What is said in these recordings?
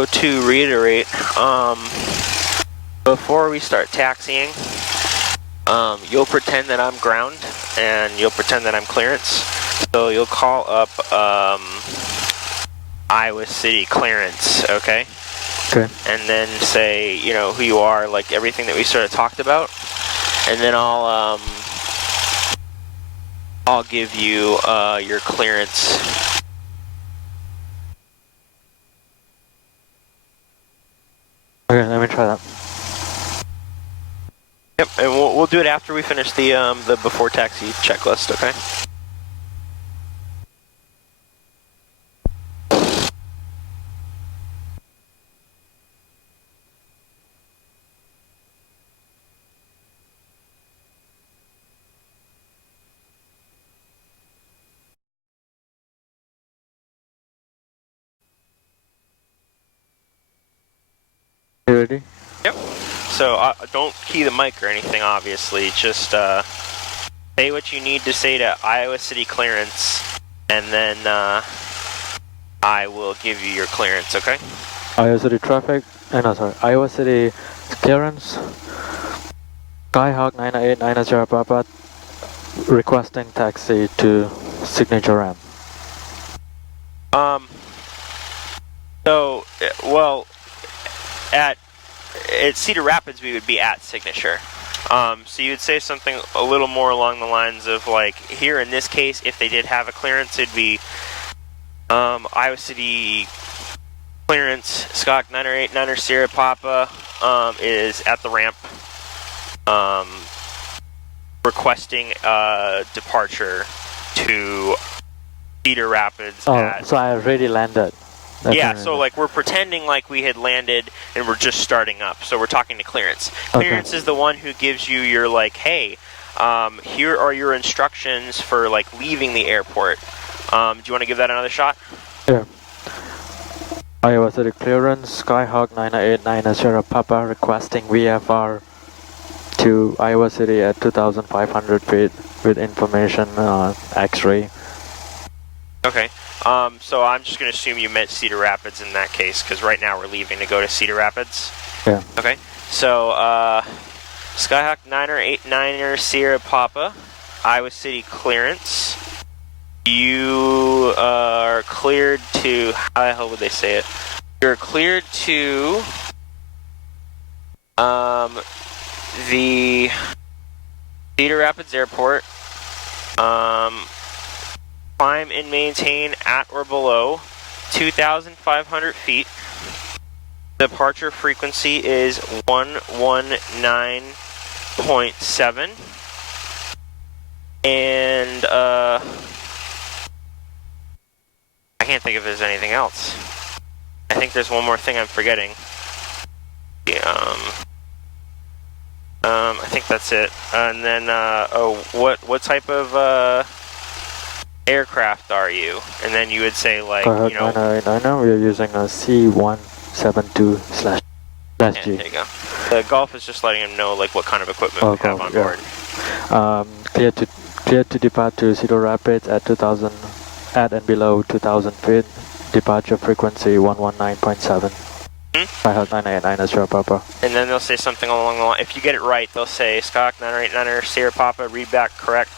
So to reiterate, before we start taxiing, you'll pretend that I'm ground and you'll pretend that I'm clearance. So you'll call up Iowa City clearance, okay? Okay. And then say, you know, who you are, like everything that we sort of talked about. And then I'll give you your clearance. Okay, let me try that. Yep, and we'll do it after we finish the before taxi checklist, okay? You ready? Yep. So don't key the mic or anything, obviously. Just say what you need to say to Iowa City clearance, and then I will give you your clearance, okay? Iowa City traffic, no sorry, Iowa City clearance, Skyhawk 989 Papa, requesting taxi to signature ramp. So, well, at Cedar Rapids we would be at signature. So you would say something a little more along the lines of like, here in this case, if they did have a clearance, it'd be Iowa City clearance, Skyhawk 989 Sierra Papa is at the ramp requesting departure to Cedar Rapids. Oh, so I already landed. Yeah, so like we're pretending like we had landed and we're just starting up. So we're talking to clearance. Clearance is the one who gives you your like, hey, here are your instructions for like leaving the airport. Do you want to give that another shot? Yeah. Iowa City clearance, Skyhawk 989 Sierra Papa requesting VFR to Iowa City at 2,500 feet with information on X-ray. Okay. So I'm just going to assume you meant Cedar Rapids in that case, because right now we're leaving to go to Cedar Rapids. Yeah. Okay. So, Skyhawk 989 Sierra Papa, Iowa City clearance. You are cleared to, how the hell would they say it? You're cleared to the Cedar Rapids Airport. Climb and maintain at or below 2,500 feet. Departure frequency is 119.7. And I can't think if there's anything else. I think there's one more thing I'm forgetting. I think that's it. And then what type of aircraft are you? And then you would say like, you know, I know we're using a C172/G. Yeah, there you go. The Golf is just letting him know like what kind of equipment we have on board. Clear to depart to Cedar Rapids at 2,000 at and below 2,000 feet. Departure frequency 119.7. I have 989 Sierra Papa. And then they'll say something along the line. If you get it right, they'll say Skyhawk 989 Sierra Papa, read back correct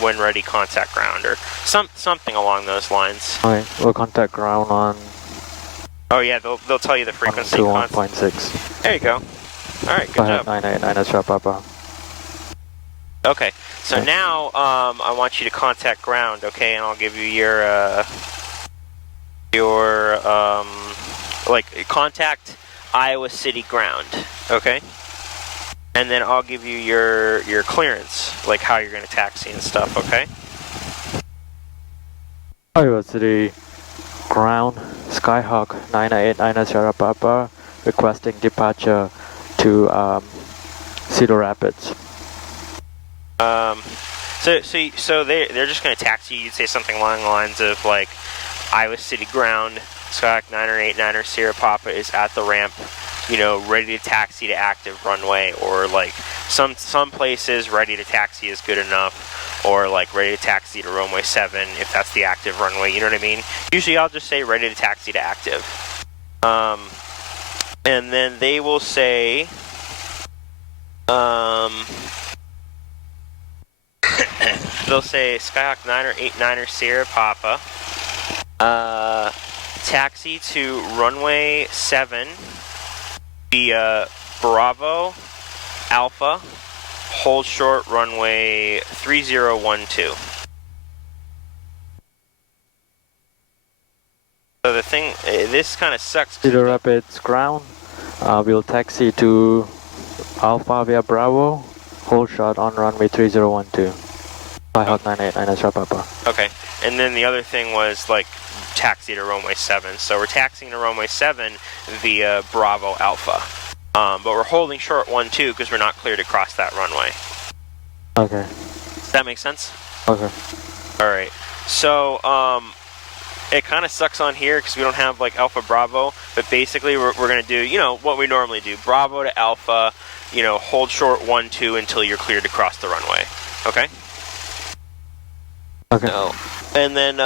when ready, contact ground, or something along those lines. Okay, we'll contact ground on. Oh yeah, they'll tell you the frequency. 121.6. There you go. All right, good job. 989 Sierra Papa. Okay, so now I want you to contact ground, okay, and I'll give you your like contact Iowa City ground, okay? And then I'll give you your clearance, like how you're going to taxi and stuff, okay? Iowa City ground, Skyhawk 989 Sierra Papa, requesting departure to Cedar Rapids. So they're just going to taxi you. You'd say something along the lines of like, Iowa City ground, Skyhawk 989 Sierra Papa is at the ramp, you know, ready to taxi to active runway, or like some places ready to taxi is good enough, or like ready to taxi to runway 7 if that's the active runway, you know what I mean? Usually I'll just say ready to taxi to active. And then they will say, they'll say Skyhawk 9 or 89er Sierra Papa, taxi to runway 7 via Bravo Alpha, hold short runway 3012. So the thing, this kind of sucks. Cedar Rapids ground. We'll taxi to Alpha via Bravo. Hold short on runway 3012. Skyhawk 989 Sierra Papa. Okay, and then the other thing was like taxi to runway 7. So we're taxiing to runway 7 via Bravo Alpha. But we're holding short 12 because we're not clear to cross that runway. Okay. Does that make sense? Okay. Alright, so it kind of sucks on here because we don't have like Alpha Bravo, but basically we're going to do, you know, what we normally do. Bravo to Alpha, you know, hold short 12 until you're cleared to cross the runway. Okay? Okay. No. And then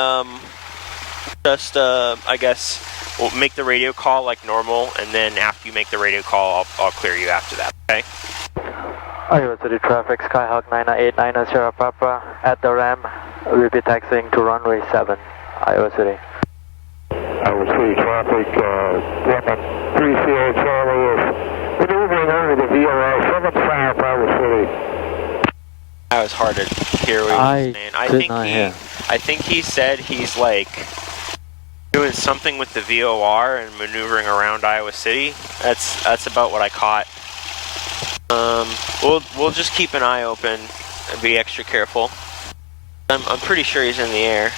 just, I guess, we'll make the radio call like normal, and then after you make the radio call, I'll clear you after that, okay? Iowa City traffic, Skyhawk 989 Sierra Papa at the ramp. We'll be taxiing to runway 7, Iowa City. Iowa City traffic, running 30 Charlie is maneuvering under the VOR 7 south, Iowa City. That was hard to hear what he was saying. I think he said he's like doing something with the VOR and maneuvering around Iowa City. That's about what I caught. We'll just keep an eye open and be extra careful. I'm pretty sure he's in the air.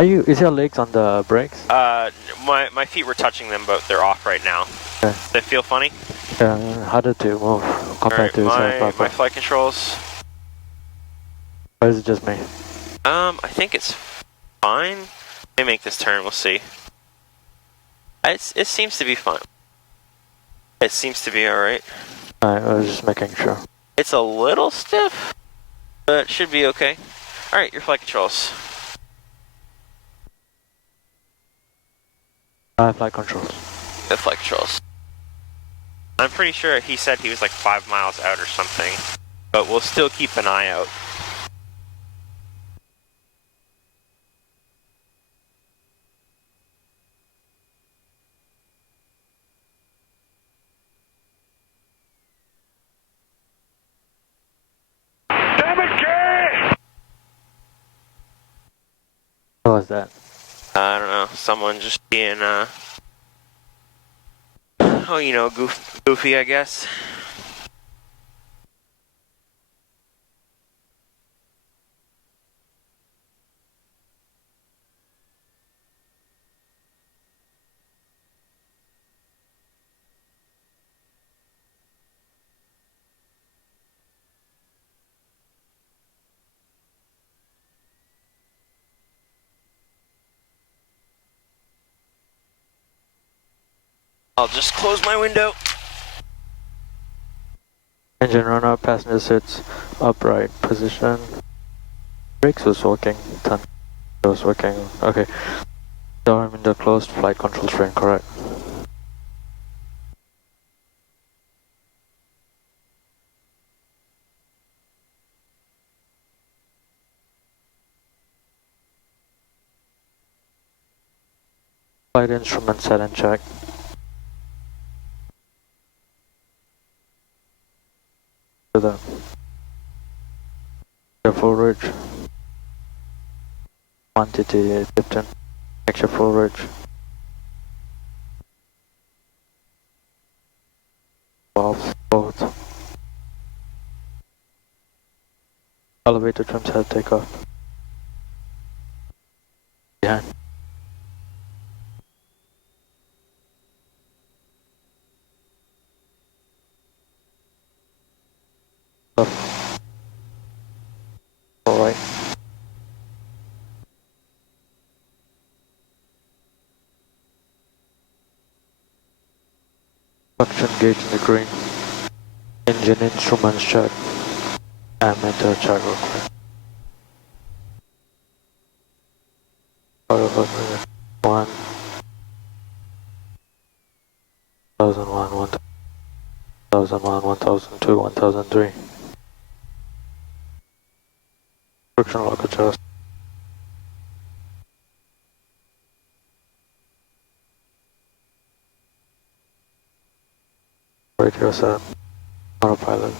Is your legs on the brakes? My feet were touching them, but they're off right now. Okay. Does it feel funny? Yeah, harder to move compared to Sierra Papa. My flight controls. Or is it just me? I think it's fine. Let me make this turn, we'll see. It seems to be fine. It seems to be alright. Alright, I was just making sure. It's a little stiff, but it should be okay. Alright, your flight controls. Flight controls. The flight controls. I'm pretty sure he said he was like 5 miles out or something, but we'll still keep an eye out. What was that? I don't know, someone just being, oh, you know, goofy, I guess. I'll just close my window. Engine run up, passenger seats upright position. Brakes was working, turn was working. Okay. Door window closed, flight controls were incorrect. Flight instrument set and check. To the full ridge. Quantity 15. Extra full ridge. Valves both. Elevator trims head takeoff. Behind. Alright. Suction gauge in the green. Engine instruments check. Ammeter check real quick. 1, 1001, 1001, 1002, 1003. Friction lock adjust. Radio set. Autopilot.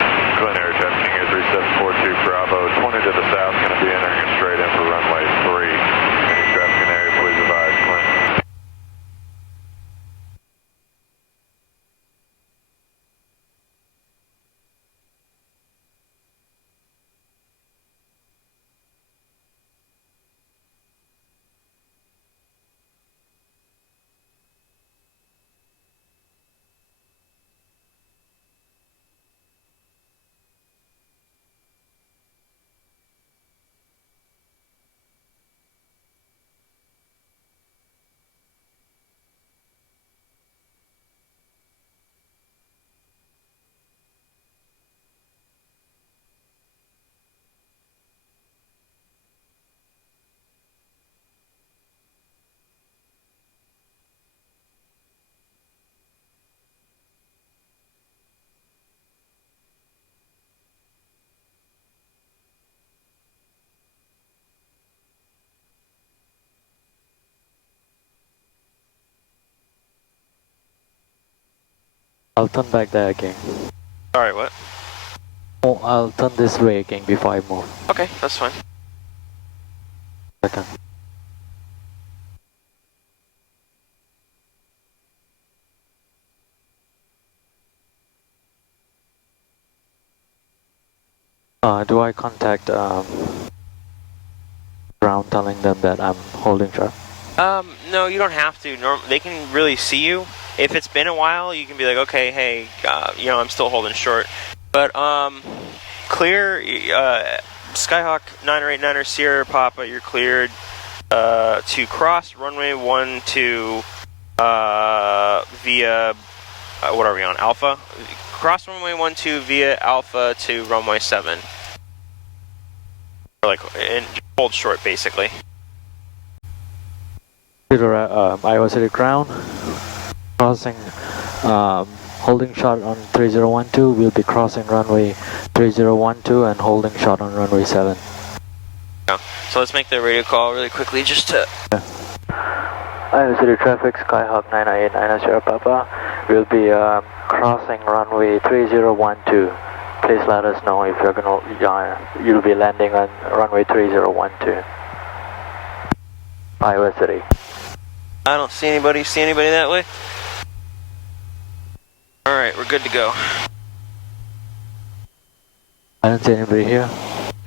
Glen Air Traffic King Air 3742 Bravo, 20 to the south, going to be entering straight in for runway 3. Any traffic in the area, please advise Glen. I'll turn back there again. Sorry, what? Oh, I'll turn this way again before I move. Okay, that's fine. Second. Do I contact ground telling them that I'm holding short? No, you don't have to. They can really see you. If it's been a while, you can be like, okay, hey, I'm still holding short. But, clear, Skyhawk 989er Sierra Papa, you're cleared, to cross runway 12, via, what are we on, Alpha? Cross runway 12 via Alpha to runway 7. Or and hold short, basically. Iowa City ground, crossing, holding short on 3012, we'll be crossing runway 3012 and holding short on runway 7. Yeah. So let's make the radio call really quickly just to... Iowa City traffic, Skyhawk 989 Sierra Papa, we'll be crossing runway 3012. Please let us know if you're gonna, you'll be landing on runway 3012. Iowa City. I don't see anybody. See anybody that way? Alright, we're good to go. I don't see anybody here.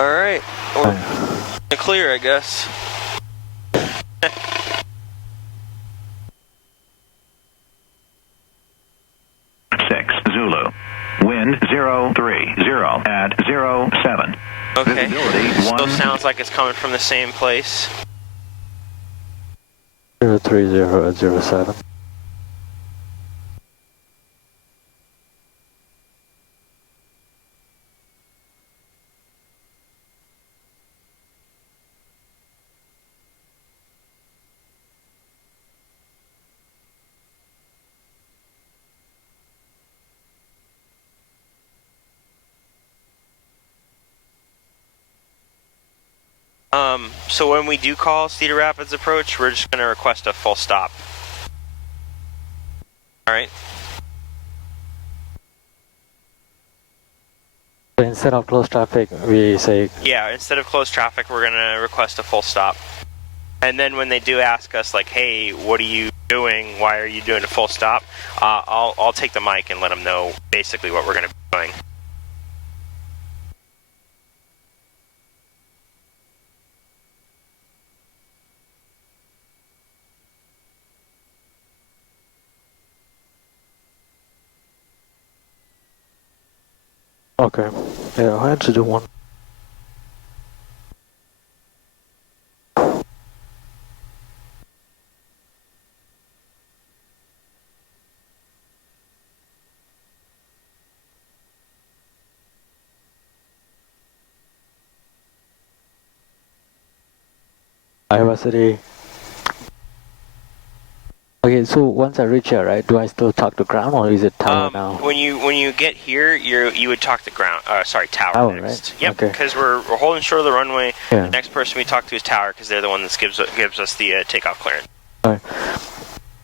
Alright. Clear, I guess. Zulu. Wind 030 at 07. Okay. Visibility Still sounds like it's coming from the same place. 030 at 07. So when we do call Cedar Rapids approach, we're just going to request a full stop. Alright? So instead of close traffic, we say... Yeah, instead of closed traffic, we're going to request a full stop. And then when they do ask us, like, hey, what are you doing? Why are you doing a full stop? I'll take the mic and let them know basically what we're going to be doing. Okay. Yeah, I had to do one. Iowa City. Okay, so once I reach here, right, do I still talk to ground or is it tower now? When you get here, you would talk to ground. Sorry, tower, Tower, next. right? Yep, Okay. because we're holding short of the runway. Yeah. The next person we talk to is tower because they're the one that gives us the takeoff clearance. Alright.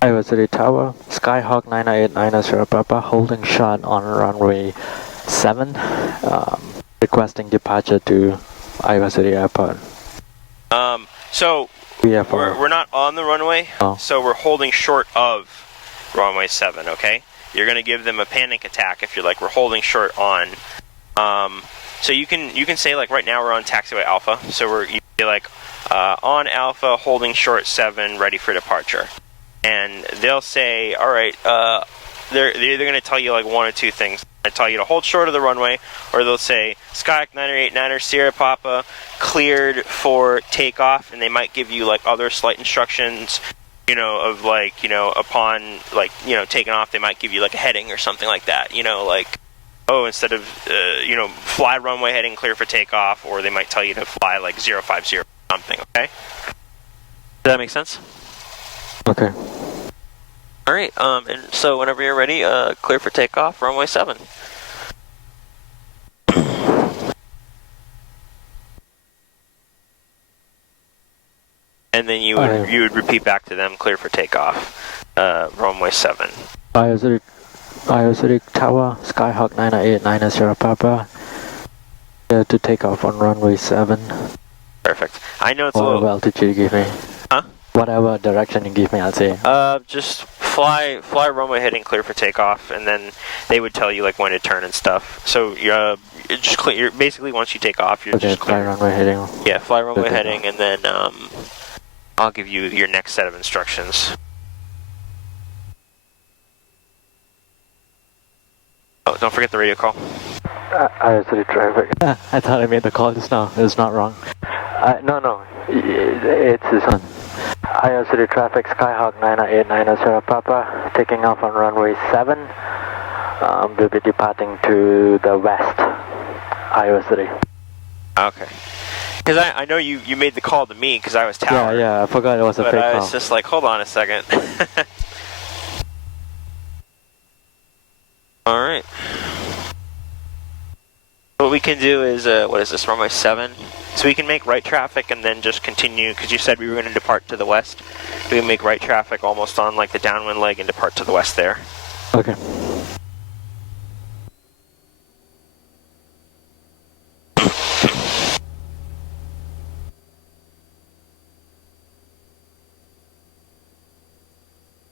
Iowa City Tower, Skyhawk 989 Sierra Papa, holding shot on runway 7, requesting departure to Iowa City Airport. So we're not on the runway, so we're holding short of runway 7. Okay, you're gonna give them a panic attack if you're like we're holding short on. So you can say like right now we're on taxiway Alpha, so you be like on Alpha, holding short 7, ready for departure, and they'll say, all right, they're either gonna tell you like one or two things. They tell you to hold short of the runway, or they'll say Skyhawk 989 Sierra Papa cleared for takeoff, and they might give you like other slight instructions, of like, upon like, taking off, they might give you like a heading or something like that, like, oh, instead of, fly runway heading clear for takeoff, or they might tell you to fly like 050 or something, okay? Does that make sense? Okay. Alright, and so whenever you're ready, clear for takeoff, runway 7. And then you would repeat back to them, clear for takeoff, runway 7. Iowa City Tower, Skyhawk 989 Sierra Papa, to take off on runway 7. Perfect. I know it's Whatever altitude you give me. Huh? Whatever direction you give me, I'll say. Just fly runway heading clear for takeoff, and then they would tell you like when to turn and stuff. So you're just clear. You're basically once you take off, you're just clear. Fly runway heading. Yeah, fly runway heading, and then I'll give you your next set of instructions. Oh, don't forget the radio call. Iowa City traffic. I thought I made the call just now. It's not wrong. No. It's this one. Iowa City traffic, Skyhawk 989 Sierra Papa, taking off on runway 7. We'll be departing to the west, Iowa City. Okay. Because I know you made the call to me because I was tower. Yeah, I forgot it was a fake call. But I was just like, hold on a second. Alright. What we can do is, what is this, runway 7? So we can make right traffic and then just continue, because you said we were going to depart to the west. We can make right traffic almost on like the downwind leg and depart to the west there. Okay.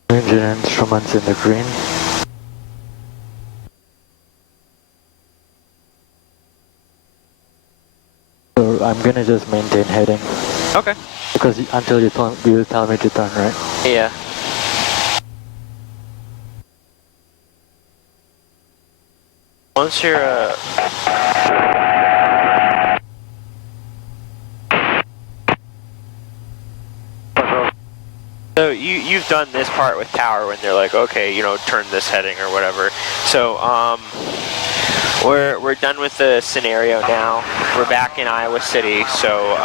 Engine instruments in the green. So I'm gonna just maintain heading. Okay. Because until you tell me to turn, right? Yeah. Once you're So you've done this part with tower when they're like, okay, turn this heading or whatever. So we're done with the scenario now. We're back in Iowa City, so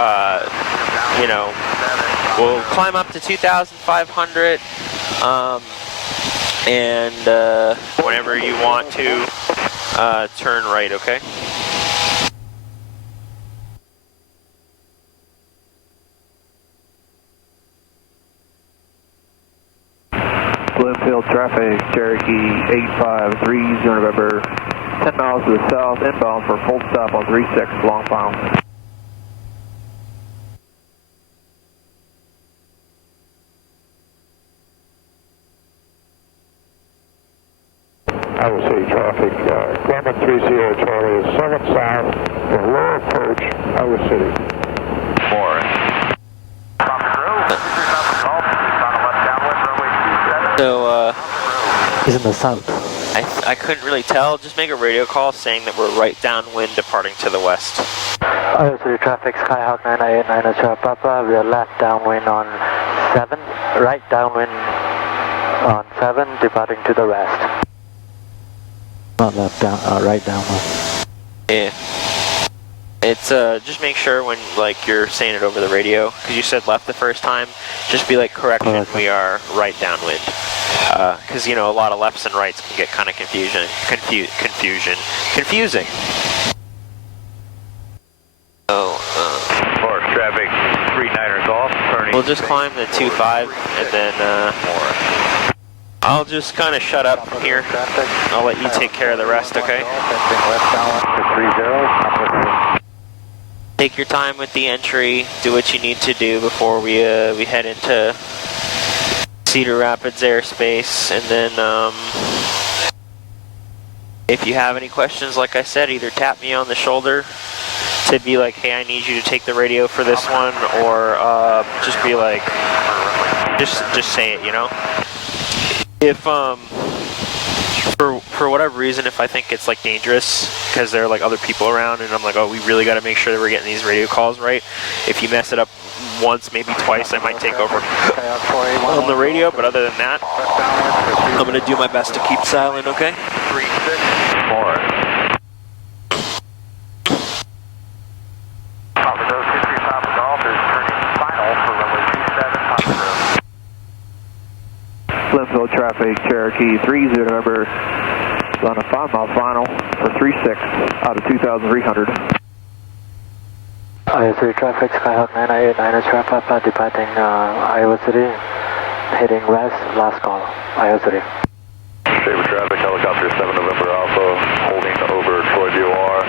we'll climb up to 2,500, and whenever you want to turn right, okay? Glenfield traffic, Cherokee 853 November, 10 miles to the south, inbound for full stop on 36, long file. Iowa City traffic, Grumman 30 Charlie is 7 south, and lower approach, Iowa City. 4. So It's in the south. I couldn't really tell. Just make a radio call saying that we're right downwind departing to the west. Iowa City traffic, Skyhawk 989 Sierra Papa, we are left downwind on 7, right downwind on 7, departing to the west. Not left down, right downwind. Yeah. It's just make sure when like you're saying it over the radio, because you said left the first time, just be like, correction, Correct. we are right downwind. Because you know, a lot of lefts and rights can get kind of confusing. So, Or traffic 39er Golf, turning. we'll just climb the 2.5 and then I'll just kind of shut up from here. I'll let you take care of the rest, okay? Take your time with the entry, do what you need to do before we head into Cedar Rapids airspace, and then if you have any questions, like I said, either tap me on the shoulder to be like, hey, I need you to take the radio for this one, or just be like, just say it, you know? If for whatever reason, if I think it's like dangerous because there are like other people around and I'm like, oh, we really got to make sure that we're getting these radio calls right. If you mess it up once, maybe twice, I might take over on the radio, but other than that, I'm going to do my best to keep silent, okay? 364. Papa Go 23 Papa Golf is turning final for runway 27 Papa Road. Glenville traffic, Cherokee 30 November, on a 5-mile final for 36 out of 2,300. Iowa City traffic, Skyhawk 989 Sierra Papa departing Iowa City, heading west, last call, Iowa City. Saber traffic, helicopter 7 November Alpha, holding over Troy VOR,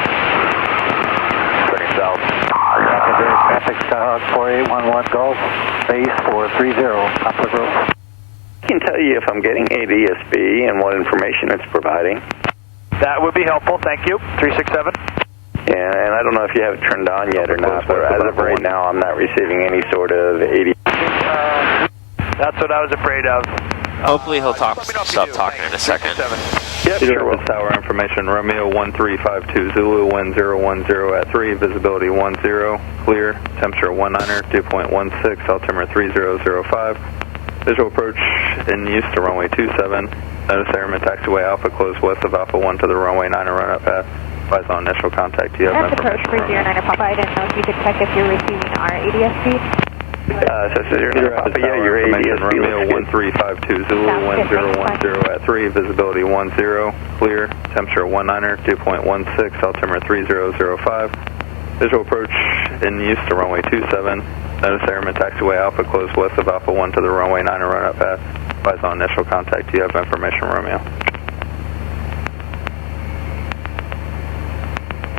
turning south. Traffic, Skyhawk 4811 Golf, base 430, Papa Grove. I can tell you if I'm getting ADSB and what information it's providing. That would be helpful, thank you. 367. Yeah, and I don't know if you have it turned on yet or not, but as of right now, I'm not receiving any sort of ADSB. That's what I was afraid of. Hopefully he'll stop talking in a second. Yep, sure will. Tower information, Romeo 1352 Zulu 1010 at 3, visibility 10, clear, temperature 19er, dew point 16, altimeter 3005. Visual approach in use to runway 27. Notice airman taxiway Alpha closed west of Alpha 1 to the runway 9 run-up path. Advise on initial contact. You have That's approach 309 Papa. I didn't know if you could check if you're receiving our ADSB. So 09 Papa, yeah, your ADSB Romeo looks good. 1352 Zulu 1010 at 3, visibility 10, clear, temperature 19er, dew point 16, altimeter 3005. Visual approach in use to runway 27. Notice airman taxiway Alpha closed west of Alpha 1 to the runway 9 run-up path. Advise on initial contact. You have information, Romeo.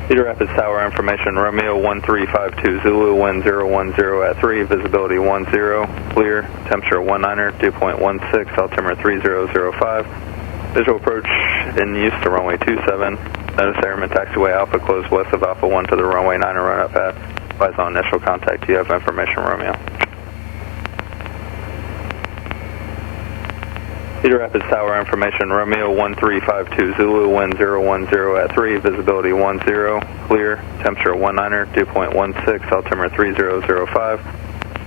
Cedar Rapids Tower information, Romeo 1352 Zulu 1010 at 3, visibility 10, clear, temperature 19er, dew point 16, altimeter 3005. Visual approach in use to runway 27. Notice airman taxiway Alpha closed west of Alpha 1 to the runway 9 run-up path. Advise on initial contact. You have information, Romeo. Cedar Rapids Tower information, Romeo 1352 Zulu 1010 at 3, visibility 10, clear, temperature 19er, dew point 16, altimeter 3005.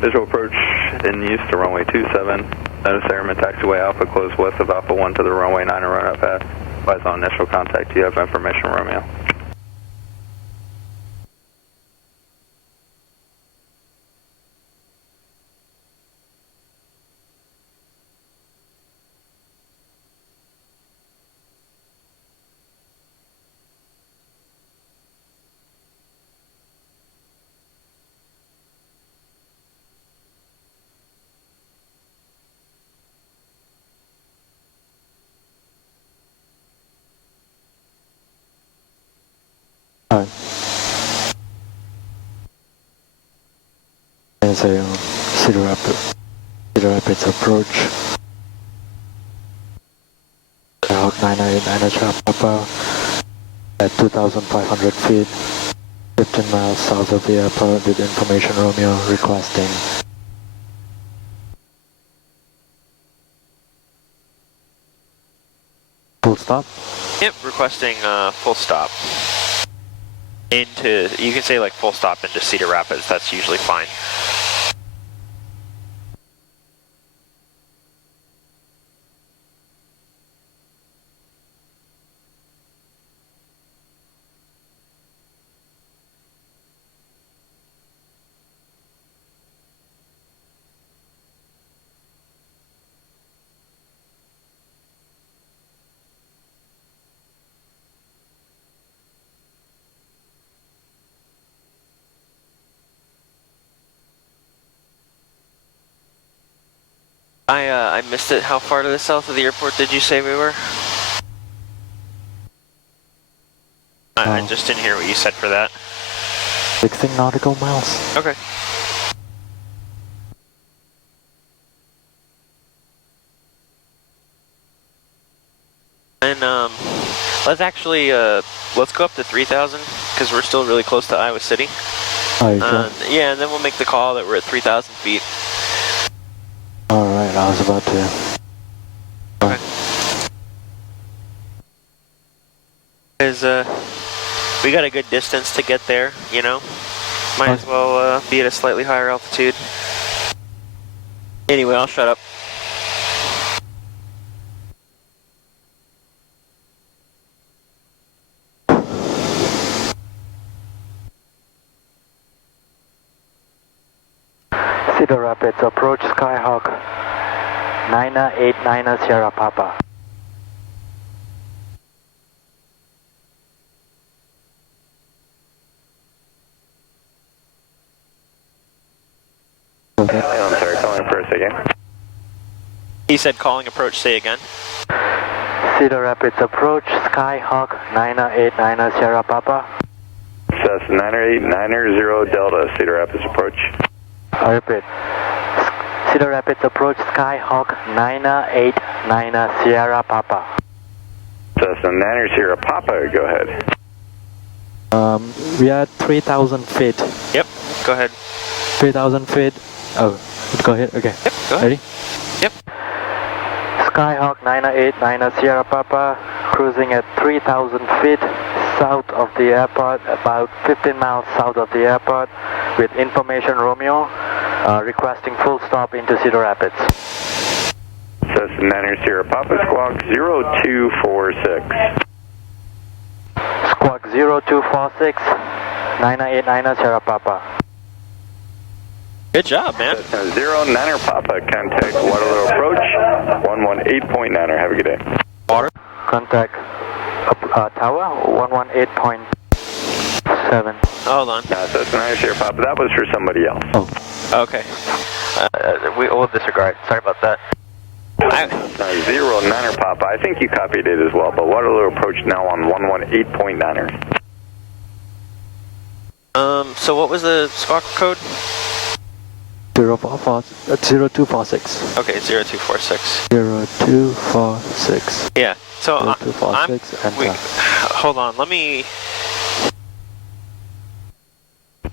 Visual approach in use to runway 27. Notice airman taxiway Alpha closed west of Alpha 1 to the runway 9 run-up path. Advise on initial contact. You have information, Romeo. There's a Cedar Rapids approach. Hawk 989 Sierra Papa at 2,500 feet, 15 miles south of the airport with information Romeo requesting full stop. Yep, requesting full stop. Into, you can say like full stop into Cedar Rapids, that's usually fine. I missed it. How far to the south of the airport did you say we were? I just didn't hear what you said for that. 16 nautical miles. Okay. And let's actually let's go up to 3,000 because we're still really close to Iowa City. Are you sure? Yeah, and then we'll make the call that we're at 3,000 feet. Alright, I was about to. Okay. Because we got a good distance to get there, you know. Might as well be at a slightly higher altitude. Anyway, I'll shut up. Cedar Rapids, approach Skyhawk 989 Sierra Papa. I'm sorry, calling approach again. He said calling approach, say again. Cedar Rapids, approach Skyhawk 989 Sierra Papa. Cessna 98990 Delta, Cedar Rapids approach. I repeat. Cedar Rapids, approach Skyhawk 989 Sierra Papa. Cessna 90 Sierra Papa, go ahead. We are at 3,000 feet. Yep, go ahead. 3,000 feet. Oh, go ahead. Okay. Yep, go ahead. Ready? Yep. Skyhawk 989 Sierra Papa, cruising at 3,000 feet south of the airport, about 15 miles south of the airport, with information Romeo, requesting full stop into Cedar Rapids. Cessna 90 Sierra Papa, squawk 0246. Squawk 0246, 989 Sierra Papa. Good job, man. Cessna 09er Papa, contact Waterloo approach 118.9er. Have a good day. Water. Contact tower 118.7. Hold on. No, Cessna 90 Sierra Papa, that was for somebody else. Oh. Okay. We'll disregard. Sorry about that. Cessna 09er Papa, I think you copied it as well, but Waterloo approach now on 118.9er. So what was the squawk code? 0246. Okay, 0246. 0246. Yeah. So I'm. 0246 and Hold on. Let me.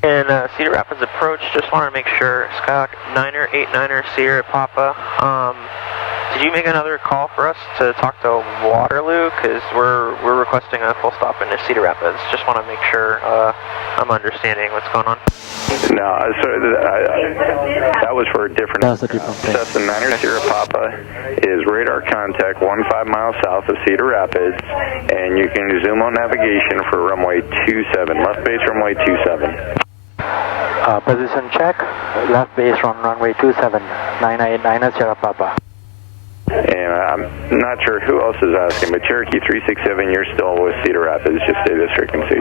And Cedar Rapids approach. Just want to make sure. Skyhawk 9er Sierra Papa. Did you make another call for us to talk to Waterloo? Because we're requesting a full stop into Cedar Rapids. Just want to make sure I'm understanding what's going on. No, sorry, that was for a different. That's a different thing. Cessna 90 Sierra Papa is radar contact 15 miles south of Cedar Rapids, and you can zoom on navigation for runway 27, left base runway 27. Position check, left base on runway 27, 989 Sierra Papa. And I'm not sure who else is asking, but Cherokee 367, you're still with Cedar Rapids, just stay this frequency.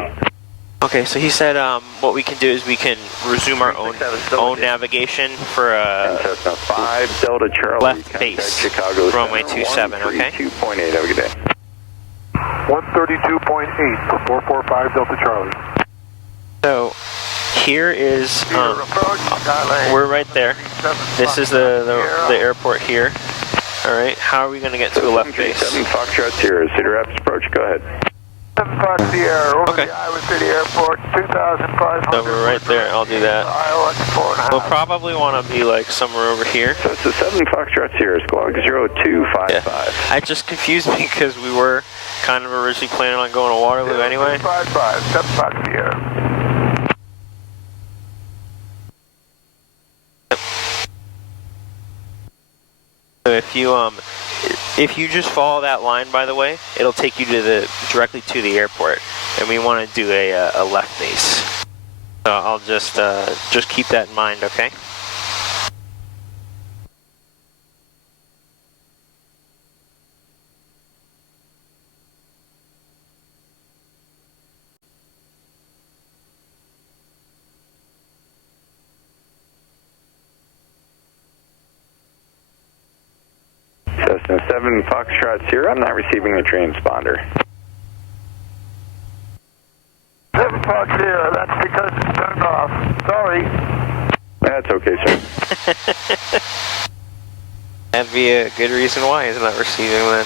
Okay, so he said what we can do is we can resume our own navigation for Cessna 5 Delta Charlie, left base, Chicago runway 27, okay? 2.8, have a good day. 132.8 for 445 Delta Charlie. So here is we're right there. This is the airport here. All right, how are we going to get to a left base? 7 Foxtrot Sierra, Cedar Rapids approach, go ahead. 7 Fox Sierra, over Okay. the Iowa City Airport, 2,500. So we're right there. I'll do that. Iowa, 4.5. We'll probably want to be like somewhere over here. So it's a 7 Foxtrot Sierra, squawk 0255. Yeah. I just confused me because we were kind of originally planning on going to Waterloo anyway. 55, 7 Fox Sierra. So if you just follow that line, by the way, it'll take you to directly to the airport, and we want to do a left base. So I'll just keep that in mind, okay? 7 Foxtrot Sierra, I'm not receiving a transponder. 7 Fox Sierra, that's because it's turned off. Sorry. That's okay, sir. That'd be a good reason why he's not receiving then.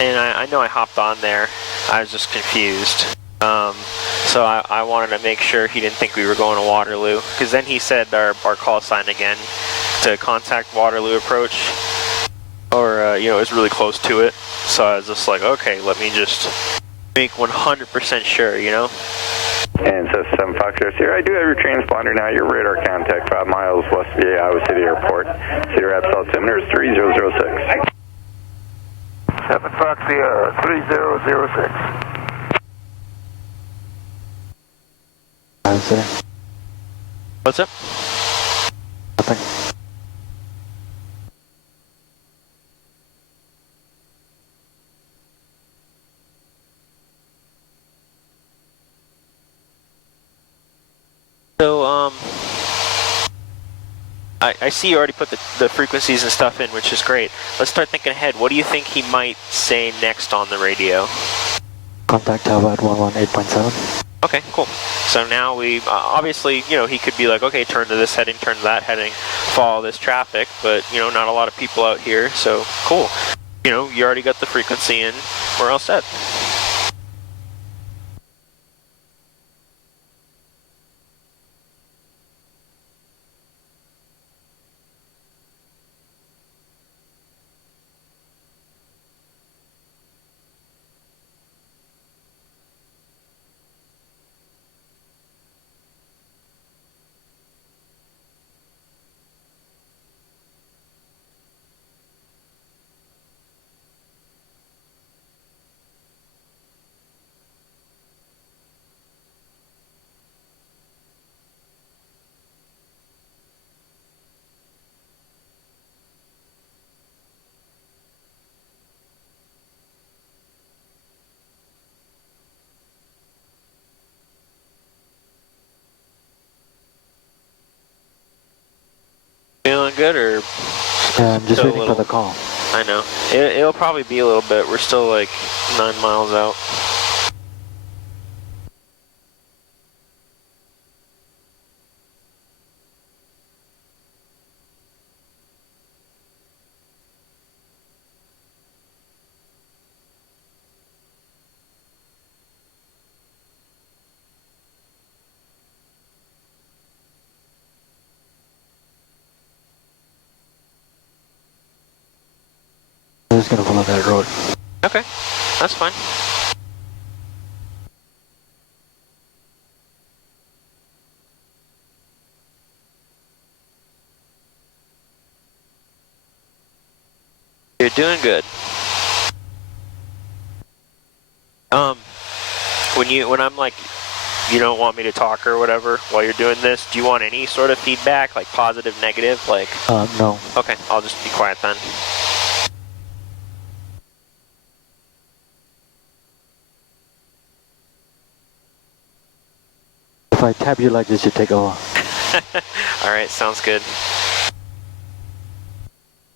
And I know I hopped on there. I was just confused. So I wanted to make sure he didn't think we were going to Waterloo. Because then he said our call sign again to contact Waterloo approach. Or, you know, it was really close to it. So I was just like, okay, let me just make 100% sure, you know? And so 7 Foxtrot Sierra, I do have your transponder now. Your radar contact 5 miles west of the Iowa City Airport. Cedar Rapids altimeter is 3006. 7 Fox Sierra, 3006. Iowa City. What's up? Nothing. So, I see you already put the frequencies and stuff in, which is great. Let's start thinking ahead. What do you think he might say next on the radio? Contact tower at 118.7. Okay, cool. So now we, obviously, you know, he could be like, okay, turn to this heading, turn to that heading, follow this traffic, but, you know, not a lot of people out here, so cool. You know, you already got the frequency in, we're all set. Feeling good, or? Yeah, I'm just Still a waiting little- for the call. I know. It'll probably be a little bit. We're still like 9 miles out. I'm just gonna follow that road. Okay, that's fine. You're doing good. When I'm like, you don't want me to talk or whatever while you're doing this, do you want any sort of feedback, like positive, negative, like? No. Okay, I'll just be quiet then. If I tap you like this, you take over. Alright, sounds good.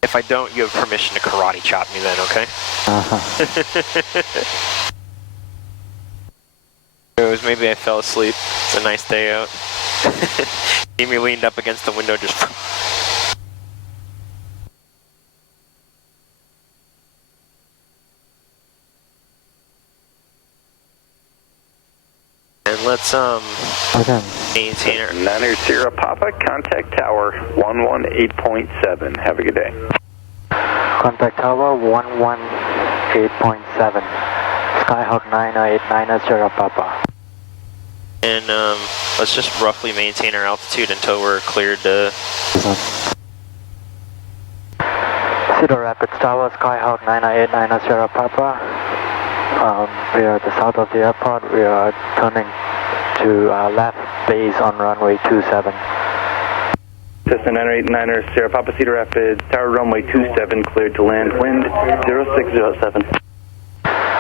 If I don't, you have permission to karate chop me then, okay? Uh-huh. It was maybe I fell asleep. It's a nice day out. Amy leaned up against the window just... And let's, Okay. maintain our... 9 Sierra Papa, contact tower 118.7. Have a good day. Contact tower 118.7. Skyhawk 989 Sierra Papa. And let's just roughly maintain our altitude until we're cleared to... Cedar Rapids Tower, Skyhawk 998 Sierra Papa. We are at the south of the airport. We are turning to left base on runway 27. Cessna 989 Sierra Papa, Cedar Rapids, Tower runway 27, cleared to land, wind 0607.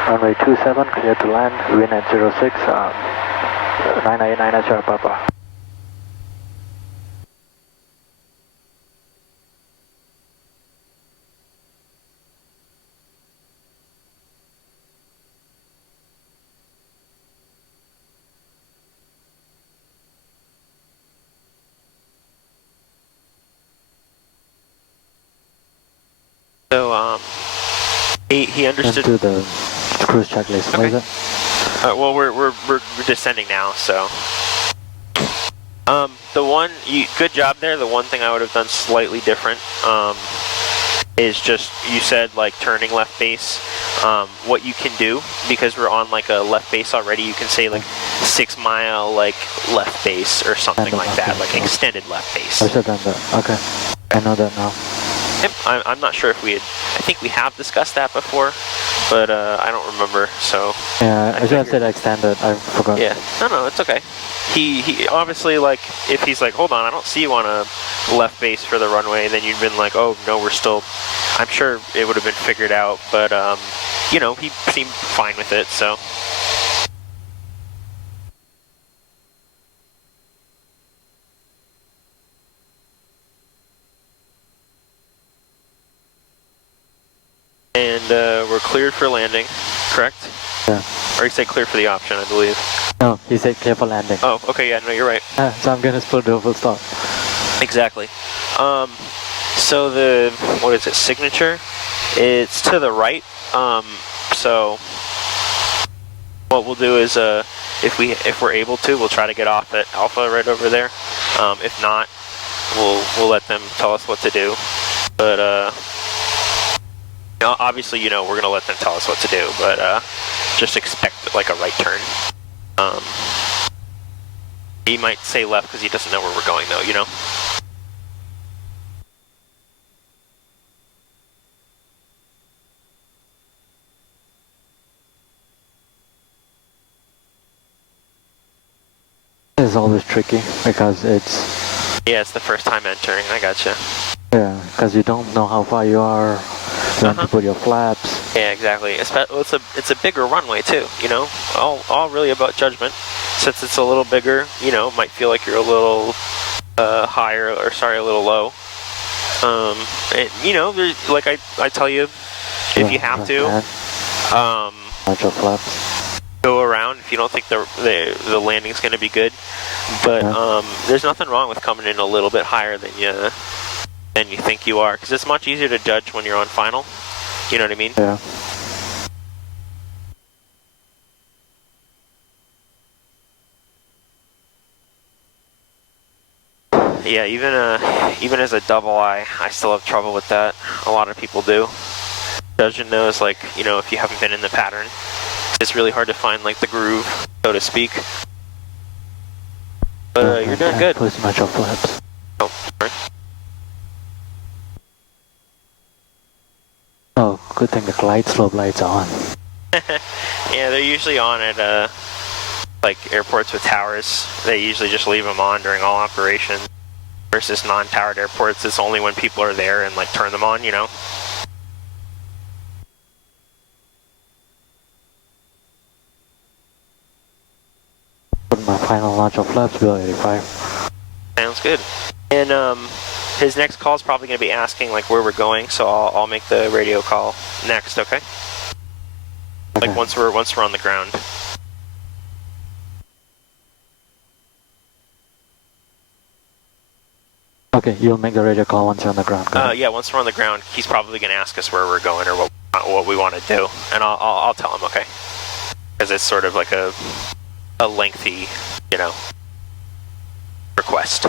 Runway 27, cleared to land, wind at 06, 989 Sierra Papa. So, he understood... Into the cruise checklist, okay. What is it? Well, we're descending now, so... good job there. The one thing I would have done slightly different, is just, you said, like, turning left base. What you can do, because we're on, like, a left base already, you can say, like, 6 mile, like, left base or something like that, like, extended left base. I should have done that, okay. I know that now. Yep, I'm not sure if we had... I think we have discussed that before, but I don't remember, so... Yeah, I should have said extended, I forgot. Yeah, no, it's okay. He obviously, like, if he's like, hold on, I don't see you on a left base for the runway, then you'd been like, oh, no, we're still... I'm sure it would have been figured out, but, you know, he seemed fine with it, so... And we're cleared for landing, correct? Yeah. Or you said clear for the option, I believe. No, he said clear for landing. Oh, okay, yeah, no, you're right. So I'm gonna split the full stop. Exactly. So the, what is it, signature? It's to the right. So what we'll do is, if we're able to, we'll try to get off at Alpha right over there. If not, we'll let them tell us what to do. But obviously, you know, we're gonna let them tell us what to do. But just expect like a right turn. He might say left because he doesn't know where we're going, though. You know. It's always tricky because it's... Yeah, it's the first time entering. I gotcha. Yeah, because you don't know how far you are. You want to put your flaps. Yeah, exactly. It's a bigger runway too. You know, all really about judgment. Since it's a little bigger, you know, it might feel like you're a little higher, or sorry, a little low. And, you know, like I tell you, if you have to, Watch your flaps. go around if you don't think the landing's going to be good. But there's nothing wrong with coming in a little bit higher than you think you are, because it's much easier to judge when you're on final. You know what I mean? Yeah. Yeah, even as a double I still have trouble with that. A lot of people do. Judging those, like, you know, if you haven't been in the pattern, it's really hard to find like the groove, so to speak. But you're doing good. Push much of flaps. Oh, sorry. Oh, good thing the glide slope lights are on. Yeah, they're usually on at like airports with towers. They usually just leave them on during all operations. Versus non-towered airports, it's only when people are there and like turn them on, you know. Put my final launch of flaps, Bill 85. Sounds good. And his next call is probably going to be asking like where we're going, so I'll make the radio call next, okay? Like once we're on the ground. Okay, you'll make the radio call once you're on the ground. Yeah, once we're on the ground, he's probably going to ask us where we're going or what we want to do, and I'll tell him, okay? Because it's sort of like a lengthy, you know, request.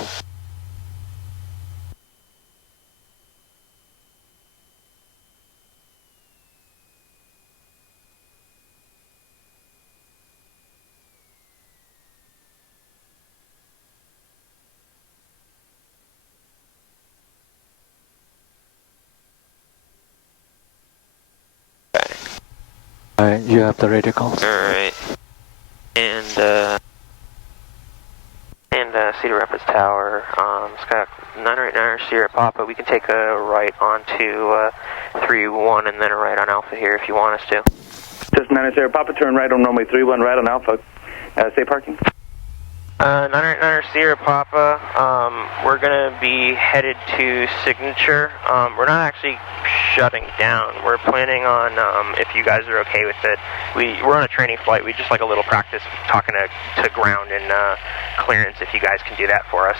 you have the radio calls. Alright. And Cedar Rapids Tower, Skyhawk 989 Sierra Papa, we can take a right onto 31 and then a right on Alpha here if you want us to. Just 9 Sierra Papa, turn right on runway 31, right on Alpha. Stay parking. 989 Sierra Papa, we're going to be headed to Signature. We're not actually shutting down. We're planning on, if you guys are okay with it, we're on a training flight. We just like a little practice talking to ground and clearance if you guys can do that for us.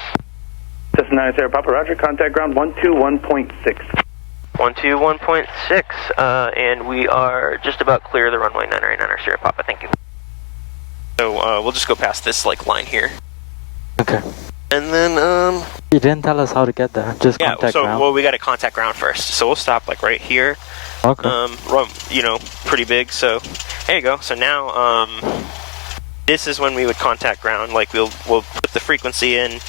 Just 9 Sierra Papa, roger, contact ground 121.6. 121.6, and we are just about clear of the runway 989 Sierra Papa, thank you. So we'll just go past this line here. Okay. And then You didn't tell us how to get there. Just yeah, contact so ground. well we got to contact ground first. So we'll stop like right here. Okay. You know, pretty big. So there you go. So now this is when we would contact ground. Like we'll put the frequency in.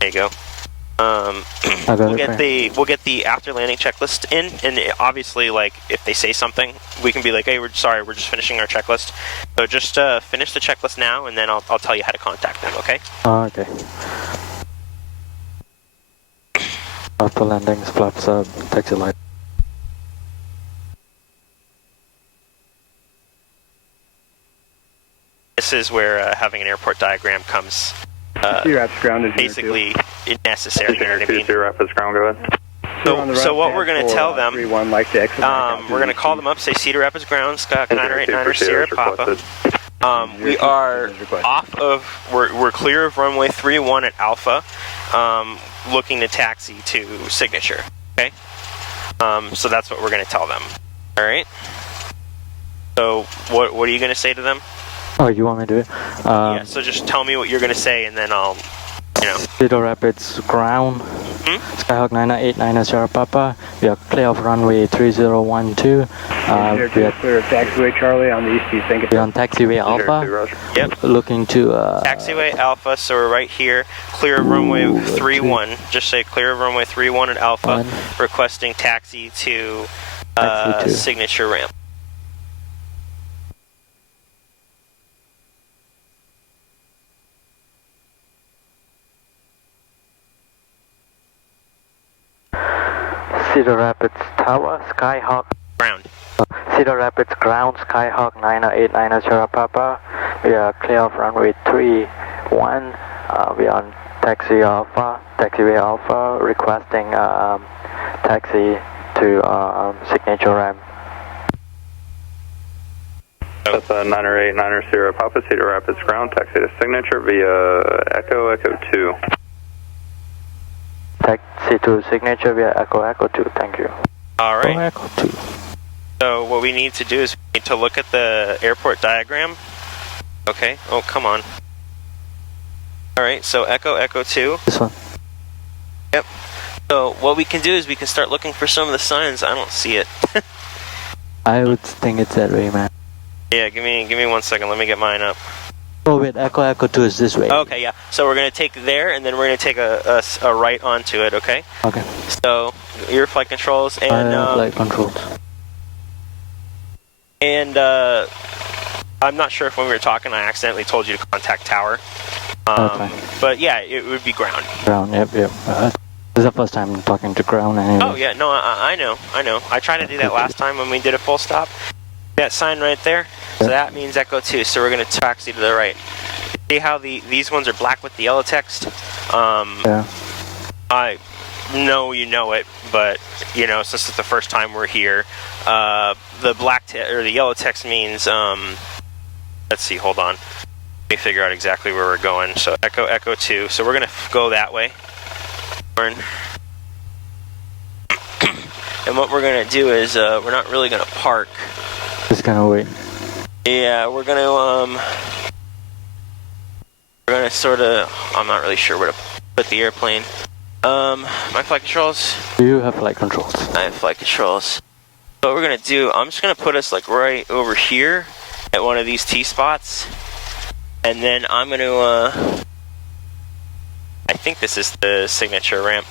There you go. We'll get the after landing checklist in, and obviously, like if they say something, we can be like, "Hey, we're sorry, we're just finishing our checklist." So just finish the checklist now, and then I'll tell you how to contact them. Okay? Okay. After landings, flaps up, taxi light. This is where having an airport diagram comes. Basically necessary. You know what I mean? Cedar Rapids ground, go ahead. So what we're going to tell them, we're going to call them up, say Cedar Rapids ground, Skyhawk 989 Sierra Papa. We are we're clear of runway 31 at Alpha, looking to taxi to Signature. Okay? So that's what we're going to tell them. All right? So what are you going to say to them? Oh, you want me to do it? Yeah, so just tell me what you're going to say, and then I'll, you know. Cedar Rapids ground. Skyhawk 989 Sierra Papa. We are clear of runway 3012. We are clear of taxiway Charlie on the east. You think we're on taxiway Alpha. Yep. Looking to taxiway Alpha. So we're right here, clear of runway 31. Just say clear of runway 31 at Alpha. Requesting taxi to Signature ramp. Cedar Rapids Tower, Skyhawk. Ground. Cedar Rapids ground, Skyhawk 989 Sierra Papa. We are clear of runway 31. We are on taxiway Alpha, requesting taxi to Signature ramp. That's 989 Sierra Papa, Cedar Rapids ground, taxi to Signature via Echo 2. Taxi to Signature via Echo 2, thank you. Alright. Echo 2. So what we need to do is we need to look at the airport diagram. Okay, oh come on. Alright, so Echo 2. This one. Yep. So what we can do is we can start looking for some of the signs. I don't see it. I would think it's that way, man. Yeah, give me 1 second, let me get mine up. Oh wait, Echo 2 is this way. Okay, yeah. So we're going to take there, and then we're going to take a right onto it, okay? Okay. So, your flight controls, and... flight controls. And, I'm not sure if when we were talking I accidentally told you to contact tower. But yeah, it would be ground. Ground, yep. This is the first time I'm talking to ground anyway. Oh yeah, no, I know. I tried to do that last time when we did a full stop. That sign right there, so that means Echo 2, so we're going to taxi to the right. See how these ones are black with the yellow text? Yeah. I know you know it, but, you know, since it's the first time we're here, the or the yellow text means, let's see, hold on. Let me figure out exactly where we're going. So Echo 2, so we're going to go that way. And what we're going to do is, we're not really going to park. Just gonna wait. Yeah, we're gonna sort of, I'm not really sure where to put the airplane. My flight controls? Do you have flight controls? I have flight controls. So what we're gonna do, I'm just gonna put us like right over here at one of these T-spots. And then I'm gonna, I think this is the Signature ramp.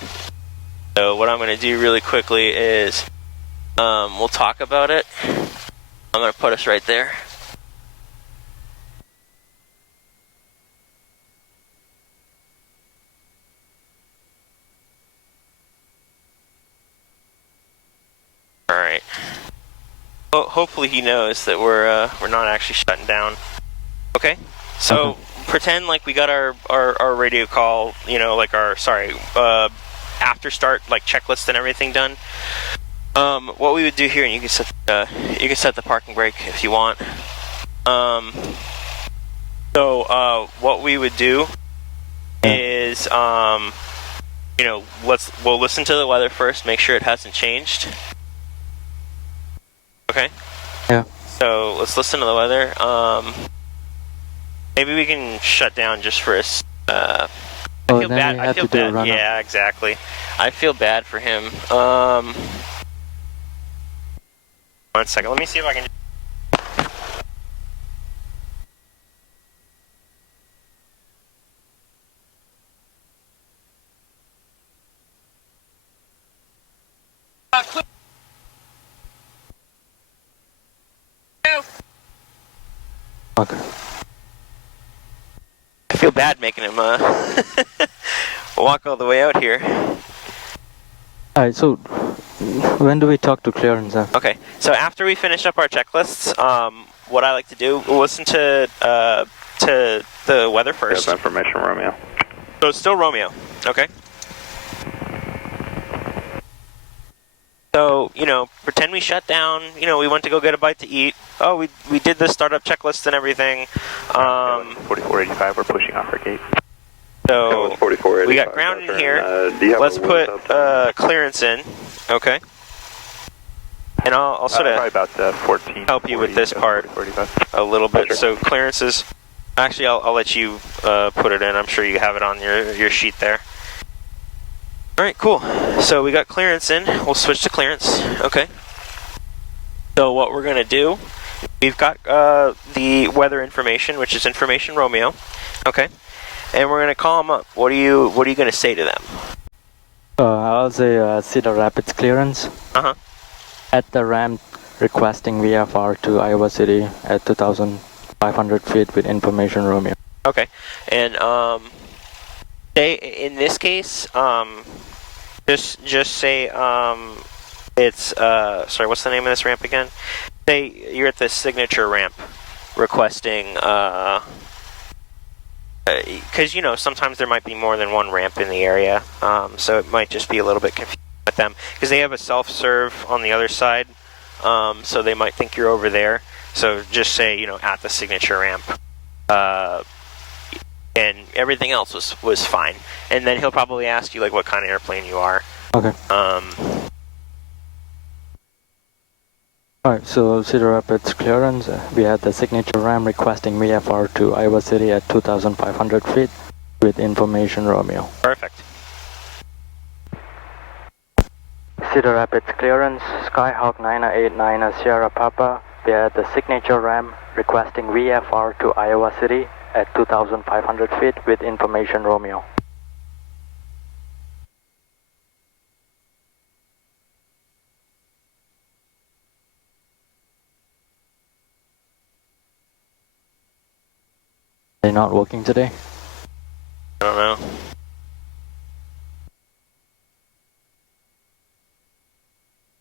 So what I'm gonna do really quickly is, we'll talk about it. I'm gonna put us right there. All right. Well, hopefully he knows that we're not actually shutting down. Okay. So pretend like we got our radio call, you know, like our after start like checklist and everything done. What we would do here, and you can set the parking brake if you want. So what we would do is you know, we'll listen to the weather first, make sure it hasn't changed. Okay. Yeah. So let's listen to the weather. Maybe we can shut down just for a. I feel bad. I feel bad. Yeah, exactly. I feel bad for him. 1 second. Let me see if I can. Okay. I feel bad making him walk all the way out here. Alright, so when do we talk to clearance? Okay, so after we finish up our checklists, what I like to do, we'll listen to the weather first. Yes, information, Romeo. So it's still Romeo, okay? So, you know, pretend we shut down, you know, we went to go get a bite to eat. Oh, we did the startup checklist and everything. 4485, we're pushing off our gate. So, we got ground in here. Let's put clearance in, okay? And I'll sort of probably about 14, help you with this part 45. a little bit. So clearance is, actually I'll let you put it in. I'm sure you have it on your sheet there. Alright, cool. So we got clearance in. We'll switch to clearance. Okay. So what we're going to do, we've got the weather information, which is information Romeo. Okay. And we're going to call them up. What are you going to say to them? I'll say Cedar Rapids clearance. Uh-huh. At the ramp, requesting VFR to Iowa City at 2,500 feet with information Romeo. Okay. And say in this case, just say it's sorry, what's the name of this ramp again? Say you're at the signature ramp requesting because you know sometimes there might be more than one ramp in the area, so it might just be a little bit confusing with them because they have a self-serve on the other side, so they might think you're over there. So just say, you know, at the signature ramp, and everything else was fine. And then he'll probably ask you like what kind of airplane you are. Okay. Alright, so Cedar Rapids clearance, we had the signature RAM requesting VFR to Iowa City at 2,500 feet with information Romeo. Perfect. Cedar Rapids clearance, Skyhawk 989 Sierra Papa, we had the signature RAM requesting VFR to Iowa City at 2,500 feet with information Romeo. They're not working today? I don't know.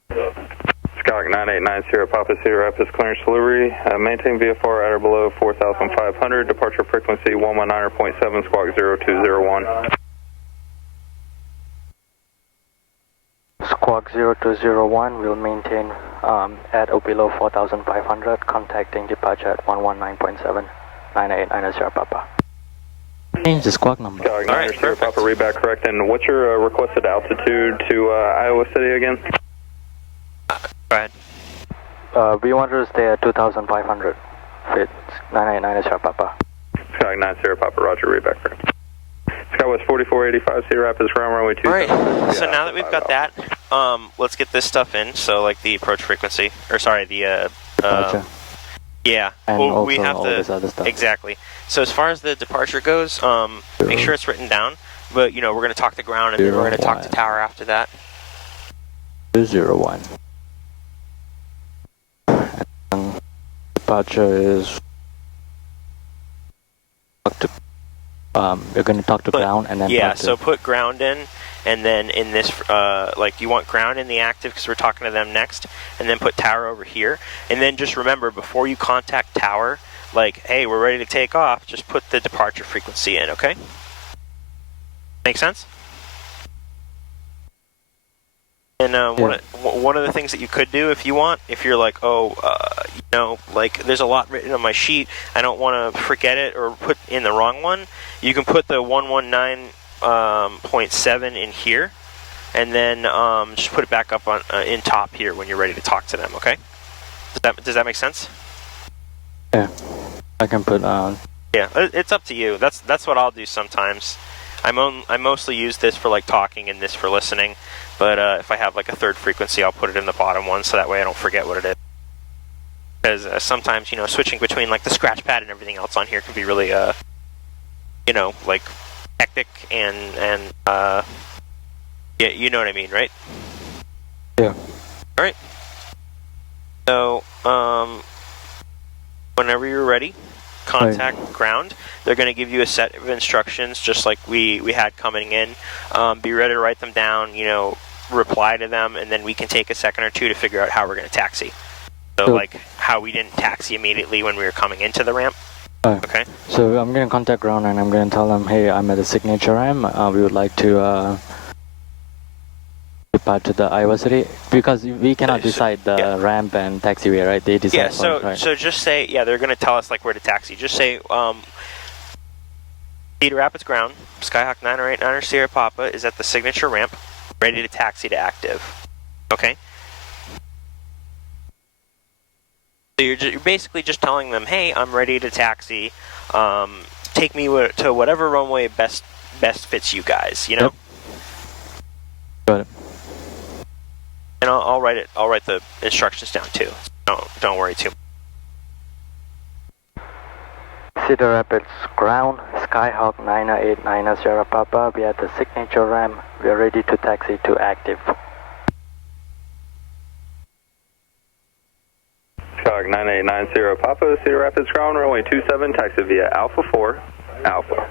Skyhawk 989 Sierra Papa, Cedar Rapids clearance delivery. Maintain VFR at or below 4,500. Departure frequency 119.7, squawk 0201. Squawk 0201 will maintain at or below 4,500, contacting departure at 119.7, 989 Sierra Papa. Change the squawk number. Skyhawk 9 Sierra Papa, read back correct. And what's your requested altitude to Iowa City again? Go ahead. We want to stay at 2,500 feet, 989 Sierra Papa. Skyhawk 9 Sierra Papa, roger, read back correct. Skywest 4485, Cedar Rapids, ground runway 2. Alright, so now that we've got that, let's get this stuff in, so like the approach frequency, or sorry, the, Gotcha. yeah, And well, also we have all the, this other stuff. exactly. So as far as the departure goes, make sure it's written down, but you know, we're going to talk to ground and then we're going to talk to tower after that. 201. departure is we're going to talk to ground and then yeah. So put ground in, and then in this like you want ground in the active because we're talking to them next, and then put tower over here, and then just remember before you contact tower, like hey, we're ready to take off. Just put the departure frequency in. Okay. Make sense? And one of the things that you could do if you want, if you're like, oh, you know, like there's a lot written on my sheet, I don't want to forget it or put in the wrong one, you can put the 119.7 in here, and then just put it back up on in top here when you're ready to talk to them. Okay? Does that make sense? Yeah, I can put on. Yeah, it's up to you. That's what I'll do sometimes. I mostly use this for like talking and this for listening, but if I have like a third frequency, I'll put it in the bottom one so that way I don't forget what it is. Because sometimes, you know, switching between like the scratch pad and everything else on here can be really, you know, like hectic and yeah, you know what I mean, right? Yeah. All right. So whenever you're ready, contact ground. They're going to give you a set of instructions just like we had coming in. Be ready to write them down, you know, reply to them, and then we can take a second or two to figure out how we're going to taxi. So like how we didn't taxi immediately when we were coming into the ramp. Okay. So I'm going to contact ground and I'm going to tell them, hey, I'm at the signature ramp. We would like to depart to the Iowa City because we cannot decide the ramp and taxiway, right? They decide. Yeah. So just say they're going to tell us like where to taxi. Just say Cedar Rapids ground, Skyhawk 9089 Sierra Papa is at the signature ramp, ready to taxi to active. Okay. So you're basically just telling them, hey, I'm ready to taxi. Take me to whatever runway best fits you guys. You know. Yep. Got it. And I'll write it. I'll write the instructions down too. Don't worry too much. Cedar Rapids ground, Skyhawk 9089 Sierra Papa. We are at the signature ramp. We are ready to taxi to active. Skyhawk 9890 Sierra Papa, Cedar Rapids ground, runway 27, taxi via Alpha 4, Alpha.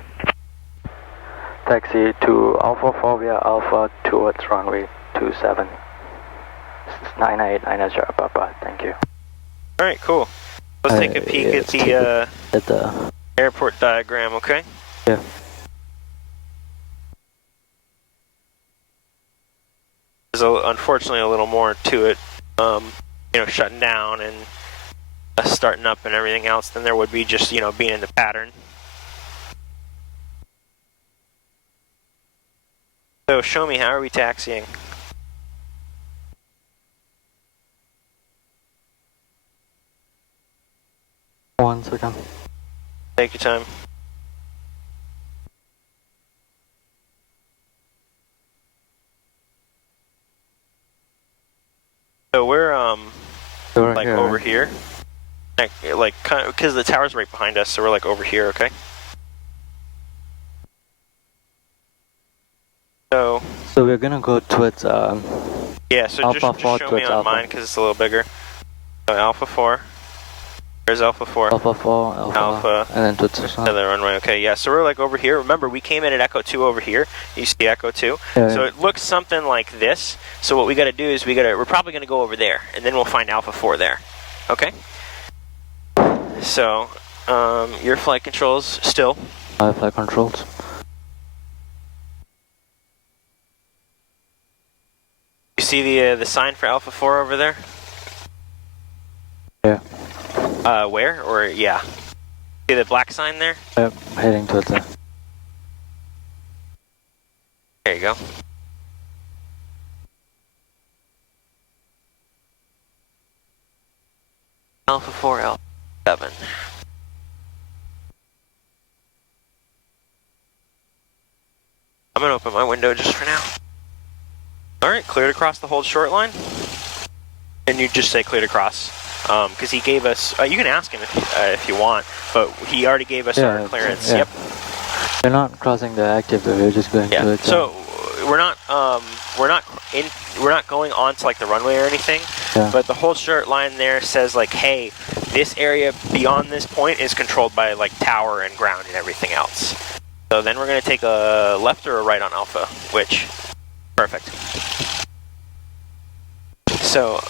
Taxi to Alpha 4 via Alpha towards runway 27. 989 Sierra Papa. Thank you. All right, cool. Let's take a peek at the airport diagram, okay? Yeah. There's unfortunately a little more to it, you know, shutting down and starting up and everything else than there would be just, you know, being in the pattern. So show me, how are we taxiing? One second. Take your time. So we're like here, over right? here, like kind of because the tower's right behind us, so we're like over here, okay? So we're gonna go towards yeah. So Alpha just 4 show me on Alpha. mine because it's a little bigger. So Alpha 4. There's Alpha 4. Alpha 4, Alpha, and then towards the runway. Okay, yeah. So we're like over here. Remember, we came in at Echo 2 over here. You see Echo 2. Yeah, so yeah. it looks something like this. So what we got to do is we're probably going to go over there, and then we'll find Alpha 4 there. Okay. So your flight controls still. Flight controls. You see the sign for Alpha 4 over there? Yeah. Where? Or yeah. See the black sign there? Yep, heading towards there. There you go. Alpha 4, Alpha 7. I'm gonna open my window just for now. Alright, cleared across the whole short line. And you just say cleared across. Because he gave us, you can ask him if you want, but he already gave us our clearance. Yeah. Yep. We're not crossing the active, but we're just going to it. So we're not going onto like the runway or anything. Yeah. But the whole short line there says like, hey, this area beyond this point is controlled by like tower and ground and everything else. So then we're going to take a left or a right on Alpha, which, perfect. So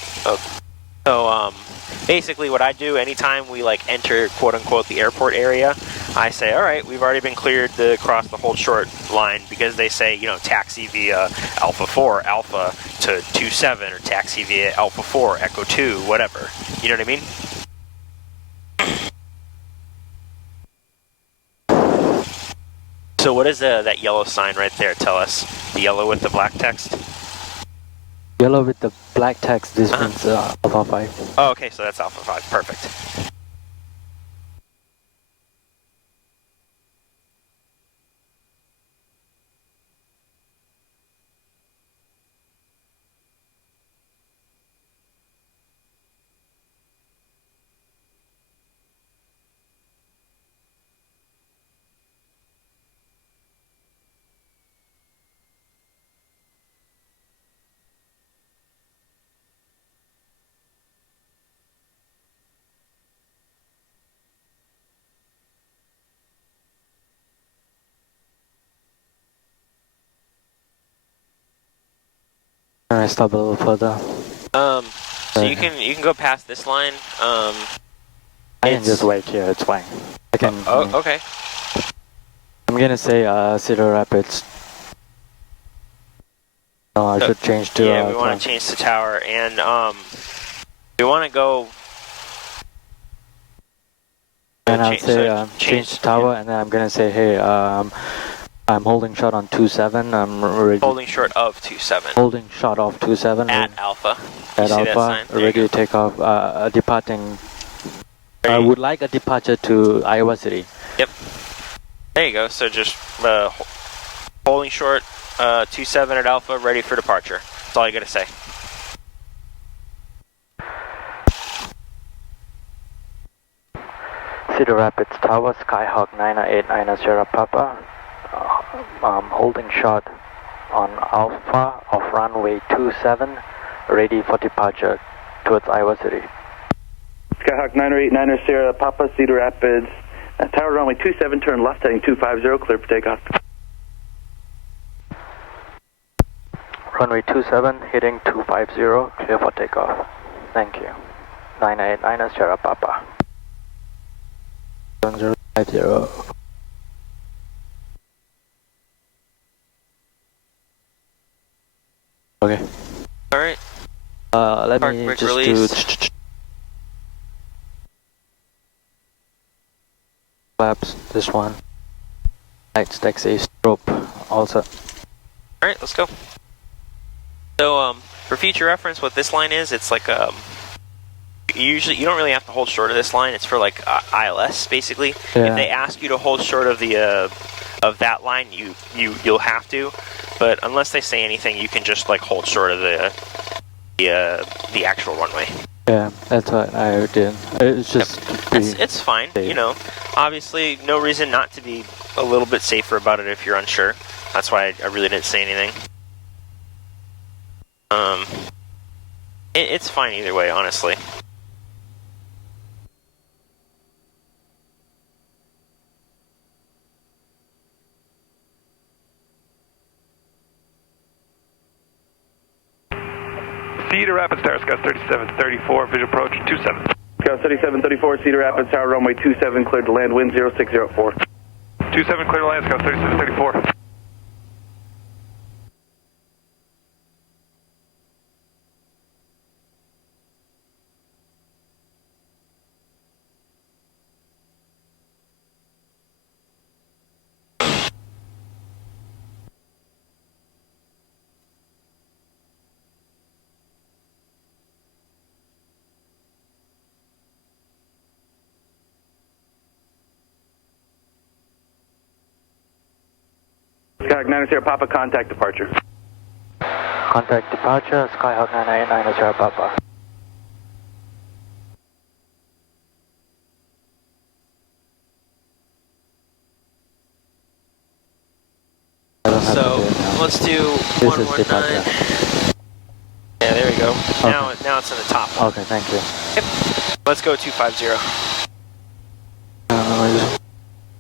basically what I do anytime we like enter quote unquote the airport area, I say, all right, we've already been cleared to cross the hold short line, because they say, you know, taxi via Alpha 4, Alpha to 27, or taxi via Alpha 4, Echo 2, whatever. You know what I mean? So what does that yellow sign right there tell us? The yellow with the black text? Yellow with the black text, this means Alpha 5. Oh, okay, so that's Alpha 5. Perfect. Can I stop a little further? So you can go past this line. I can just wait here, it's fine. I can. Okay. I'm gonna say Cedar Rapids. No, I should change to. Yeah, we want to change the tower, and we want to go. And I'll say change the tower, and then I'm gonna say, hey, I'm holding short on 27. I'm ready. Holding short of 27. Holding short of 27. At Alpha. At Alpha, ready to take off. Departing. I would like a departure to Iowa City. Yep. There you go. So just holding short 27 at Alpha, ready for departure. That's all you got to say. Cedar Rapids Tower, Skyhawk 989 Sierra Papa. Holding short on Alpha of runway 27, ready for departure towards Iowa City. Skyhawk 989 Sierra Papa, Cedar Rapids, tower runway 27, turn left heading 250, clear for takeoff. Runway 27, heading 250, clear for takeoff. Thank you. 989 Sierra Papa. 1050. Okay. All right. Let Park me brake just release. do flaps. This one. Lights, taxi, strobe. Also. All right, let's go. So, for future reference, what this line is, it's like you don't really have to hold short of this line. It's for like ILS basically. Yeah. If they ask you to hold short of the of that line, you'll have to. But unless they say anything, you can just like hold short of the actual runway. Yeah, that's what I did. It's just it's fine. safe. You know, obviously no reason not to be a little bit safer about it if you're unsure. That's why I really didn't say anything. It's fine either way, honestly. Cedar Rapids Tower, Scout 3734, visual approach 27. Scout 3734, Cedar Rapids Tower, runway 27, cleared to land, wind 0604. 27, clear to land, Scout 3734. Skyhawk 9 Sierra Papa, contact departure. Contact departure, Skyhawk 989 Sierra Papa. So let's do 119. Yeah, there we go. Okay. Now it's in the top. Okay, thank you. Yep. Let's go 250.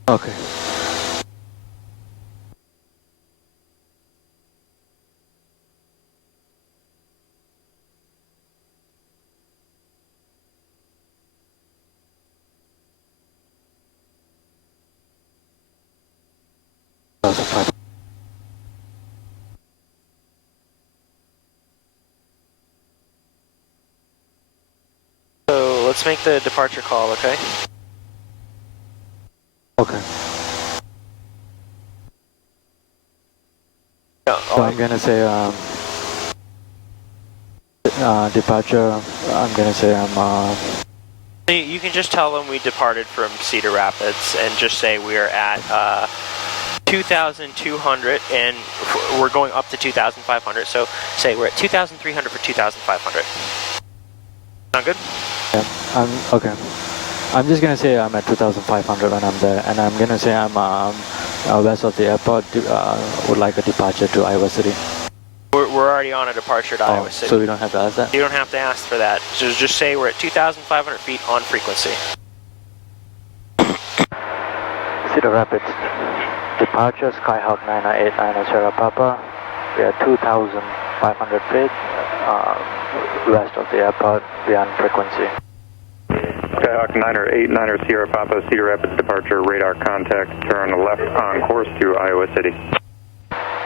Okay. So let's make the departure call, okay? Okay. No, So I'm gonna say departure. I'm gonna say you can just tell them we departed from Cedar Rapids and just say we are at 2,200 and we're going up to 2,500. So say we're at 2,300 for 2,500. Sound good? yeah. Okay. I'm just gonna say I'm at 2,500 when I'm there, and I'm gonna say I'm west of the airport. Would like a departure to Iowa City. We're already on a departure to Iowa City. So we don't have to ask that? You don't have to ask for that. Just say we're at 2,500 feet on frequency. Cedar Rapids. Departure Skyhawk 989 Sierra Papa. We are 2,500 feet west of the airport. We are on frequency. Skyhawk 989 Sierra Papa, Cedar Rapids departure, radar contact, turn left on course to Iowa City.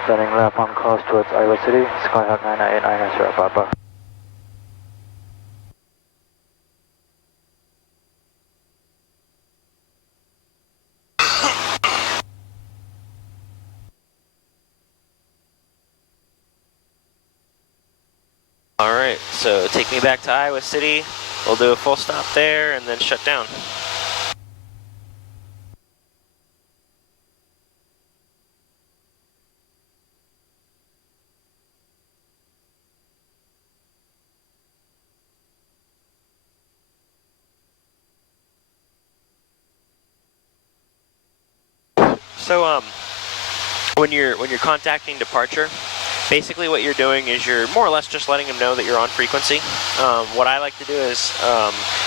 Turning left on course towards Iowa City, Skyhawk 989 Sierra Papa. Alright, so take me back to Iowa City. We'll do a full stop there and then shut down. So when you're contacting departure, basically what you're doing is you're more or less just letting them know that you're on frequency. What I like to do is,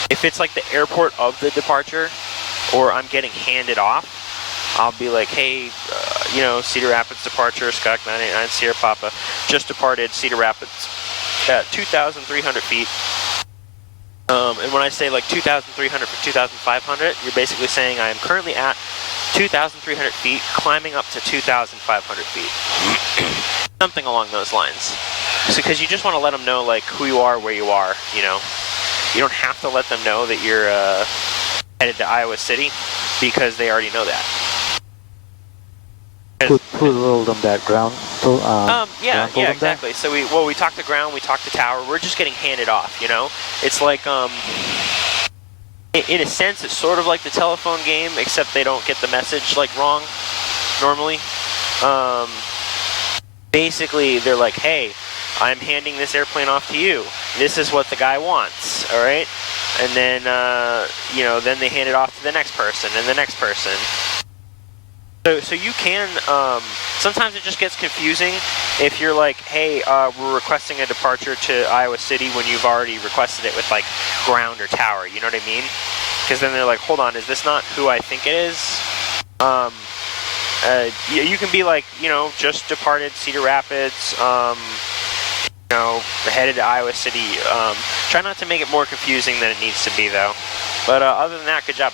if it's like the airport of the departure, or I'm getting handed off, I'll be like, hey, you know, Cedar Rapids departure, Skyhawk 989 Sierra Papa, just departed Cedar Rapids at 2,300 feet. And when I say like 2,300 for 2,500, you're basically saying I am currently at 2,300 feet, climbing up to 2,500 feet. Something along those lines. So, because you just want to let them know like who you are, where you are, you know. You don't have to let them know that you're headed to Iowa City, because they already know that. Who told them that ground? Yeah, exactly. So we talk to ground, we talk to tower. We're just getting handed off, you know. It's like in a sense, it's sort of like the telephone game, except they don't get the message like wrong normally. Basically, they're like, hey, I'm handing this airplane off to you. This is what the guy wants, all right? And then, you know, then they hand it off to the next person and the next person. So you can, sometimes it just gets confusing if you're like, hey, we're requesting a departure to Iowa City when you've already requested it with like ground or tower, you know what I mean? Because then they're like, hold on, is this not who I think it is? You can be like, you know, just departed Cedar Rapids, you know, headed to Iowa City. Try not to make it more confusing than it needs to be, though. But other than that, good job.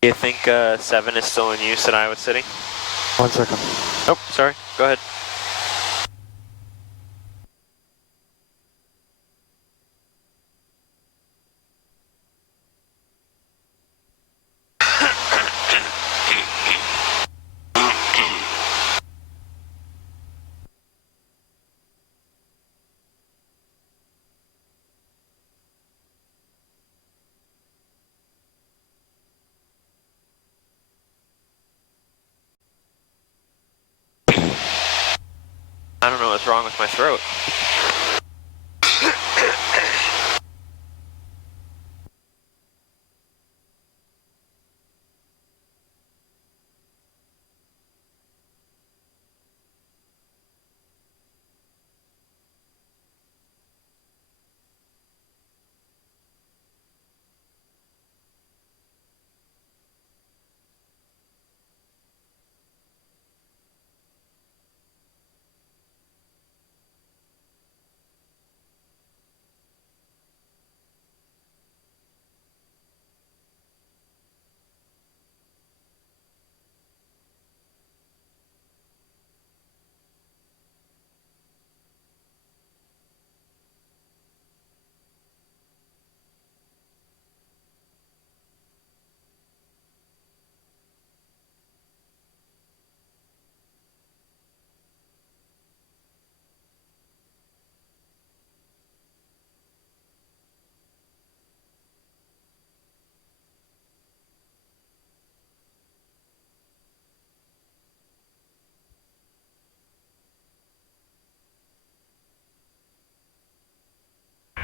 Do you think 7 is still in use at Iowa City? 1 second. Oh, sorry. Go ahead. I don't know what's wrong with my throat.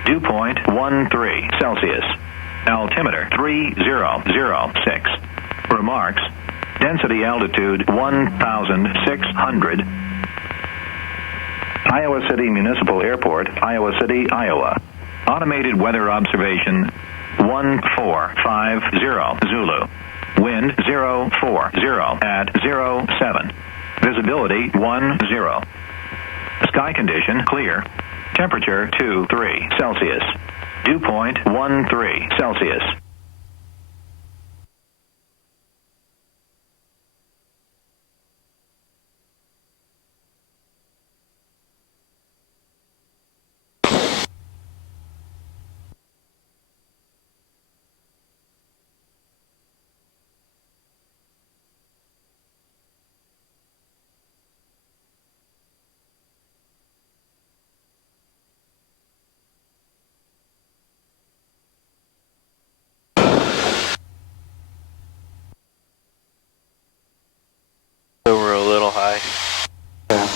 Dew point 13 Celsius. Altimeter 3006. Remarks. Density altitude 1,600. Iowa City Municipal Airport, Iowa City, Iowa. Automated weather observation 1450 Zulu. Wind 040 at 07. Visibility 10. Sky condition clear. Temperature 23 Celsius. Dew point 13 Celsius. So we're a little high. Yeah.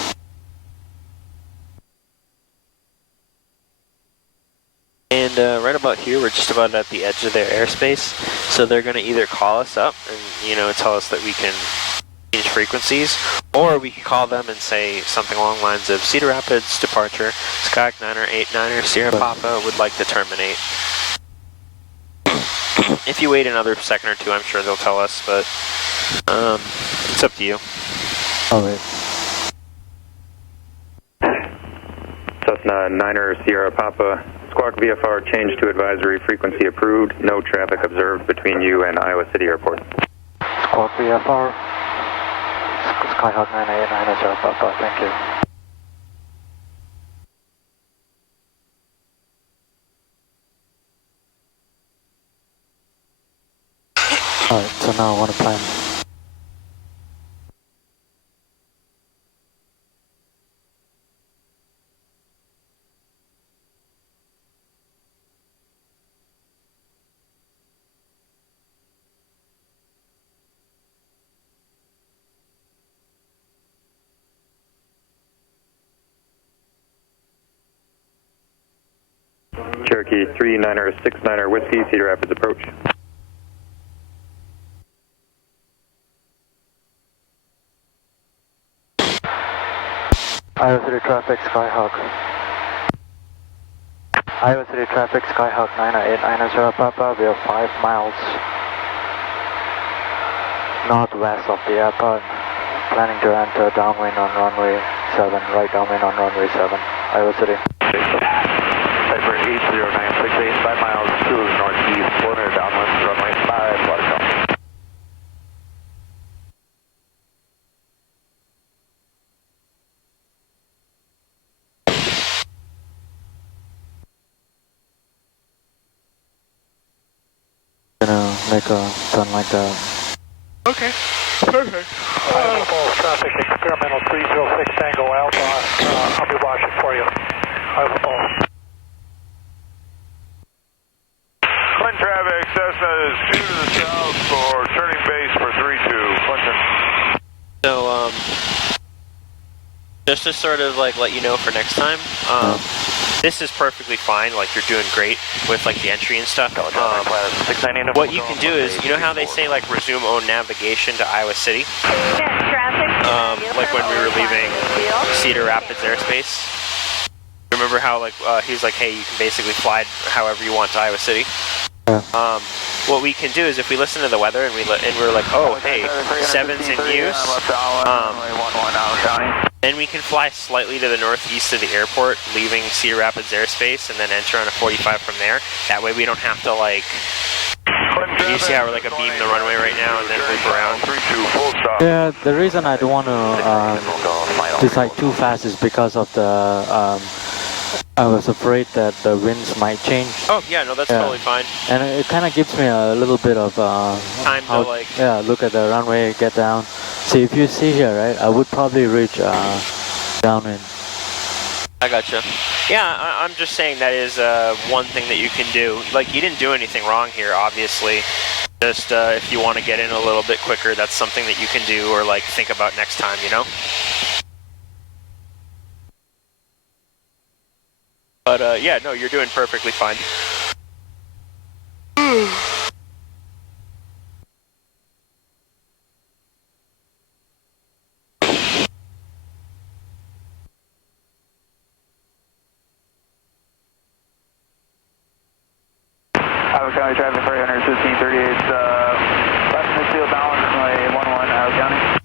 And right about here, we're just about at the edge of their airspace. So they're going to either call us up and, tell us that we can change frequencies, or we can call them and say something along the lines of Cedar Rapids departure, Skyhawk 989er, Sierra Papa would like to terminate. If you wait another second or two, I'm sure they'll tell us, but it's up to you. Alright. Cessna 9er Sierra Papa, Squawk VFR changed to advisory, frequency approved, no traffic observed between you and Iowa City Airport. Squawk VFR, Skyhawk 989 Sierra Papa, thank you. Alright, so now I want to plan. Cherokee 39er 69er Whiskey, Cedar Rapids approach. Iowa City traffic, Skyhawk. Iowa City traffic, Skyhawk 989 Sierra Papa. We are 5 miles northwest of the airport. Planning to enter downwind on runway 7, right downwind on runway 7, Iowa City. Piper 80968, 5 miles to the northeast, corner downwind, runway 5, watercom. Gonna make a turn like that. Okay, perfect. Traffic experimental 306 Tango Alpha. I'll be watching for you. Clinton traffic, Cessna is 2 to the south for turning base for 32. Clinton. So, Just to sort of like let you know for next time, this is perfectly fine. Like you're doing great with like the entry and stuff. What you can do is, you know how they say like resume own navigation to Iowa City? Like when we were leaving Cedar Rapids airspace. Remember how like he was like, hey, you can basically fly however you want to Iowa City. What we can do is if we listen to the weather and we're like, oh, hey, 7's in use, then we can fly slightly to the northeast of the airport, leaving Cedar Rapids airspace, and then enter on a 45 from there. That way we don't have to like, you see how we're like a beam the runway right now and then loop around? Yeah, the reason I don't want to decide too fast is because of the, I was afraid that the winds might change. Oh yeah, no, that's totally fine. And it kind of gives me a little bit of time to like... Yeah, look at the runway, get down. See, if you see here, right, I would probably reach downwind. I gotcha. Yeah, I'm just saying that is one thing that you can do. Like, you didn't do anything wrong here, obviously. Just if you want to get in a little bit quicker, that's something that you can do or like think about next time, you know? But yeah, no, you're doing perfectly fine. Iowa County traffic for 1538, left midfield balance, runway 11, Iowa County.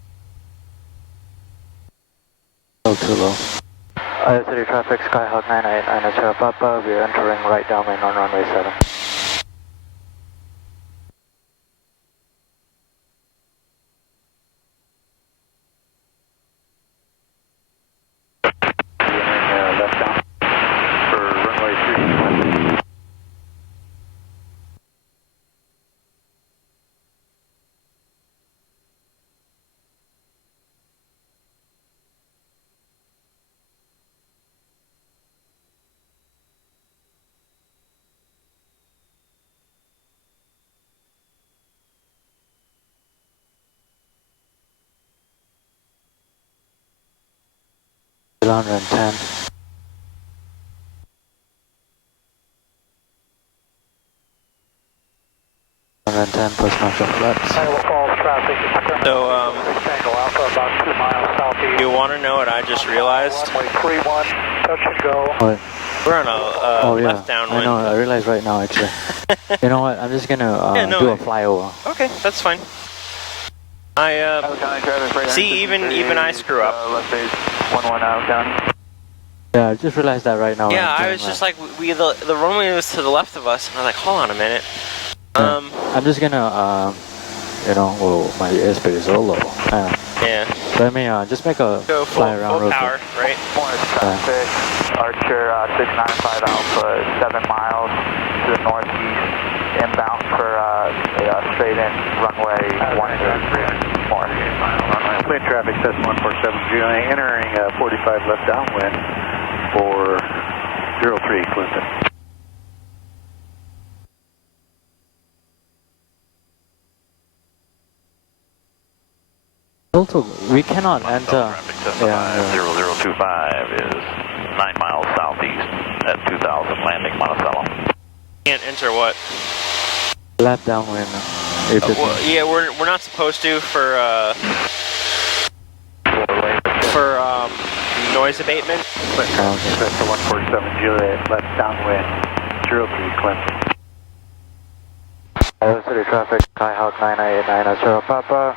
Oh, too low. Iowa City traffic, Skyhawk 989 Sierra Papa, we are entering right downwind on runway 7. Left down for runway 3. Down and 10. 110 postmartial flaps. So, you want to know what I just realized? What? We're on a left downwind. I know, I realize right now actually. You know what, I'm just gonna do a flyover. Okay, that's fine. See, even I screw up. Left base 11 Iowa County. Yeah, I just realized that right now. Yeah, I was just like, the runway was to the left of us, and I was like, hold on a minute. I'm just gonna, you know, well, my airspeed is so low. Yeah. Let me just make a fly around full power, right? Traffic, Archer 695 Alpha, 7 miles to the northeast, inbound for straight in runway 103 more. Clear traffic, Cessna 147 entering 45 left downwind for 03 Clinton. Also, we cannot enter. 0025 is 9 miles southeast at 2000 landing Monticello. Can't enter what? Left downwind. Well, yeah, we're not supposed to for noise abatement. Cessna 147 Juliet left downwind 03 Clinton. Iowa City traffic, Skyhawk 989 Sierra Papa.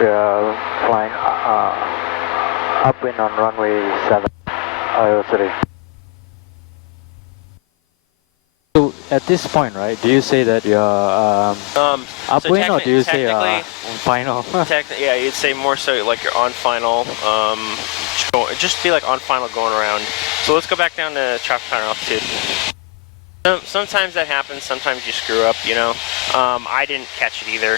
We are flying upwind on runway 7, Iowa City. So at this point, right, do you say that you're upwind or do you say final? Yeah, you'd say more so like you're on final. Just be like on final going around. So let's go back down to traffic pattern altitude. Sometimes that happens, sometimes you screw up, you know. I didn't catch it either.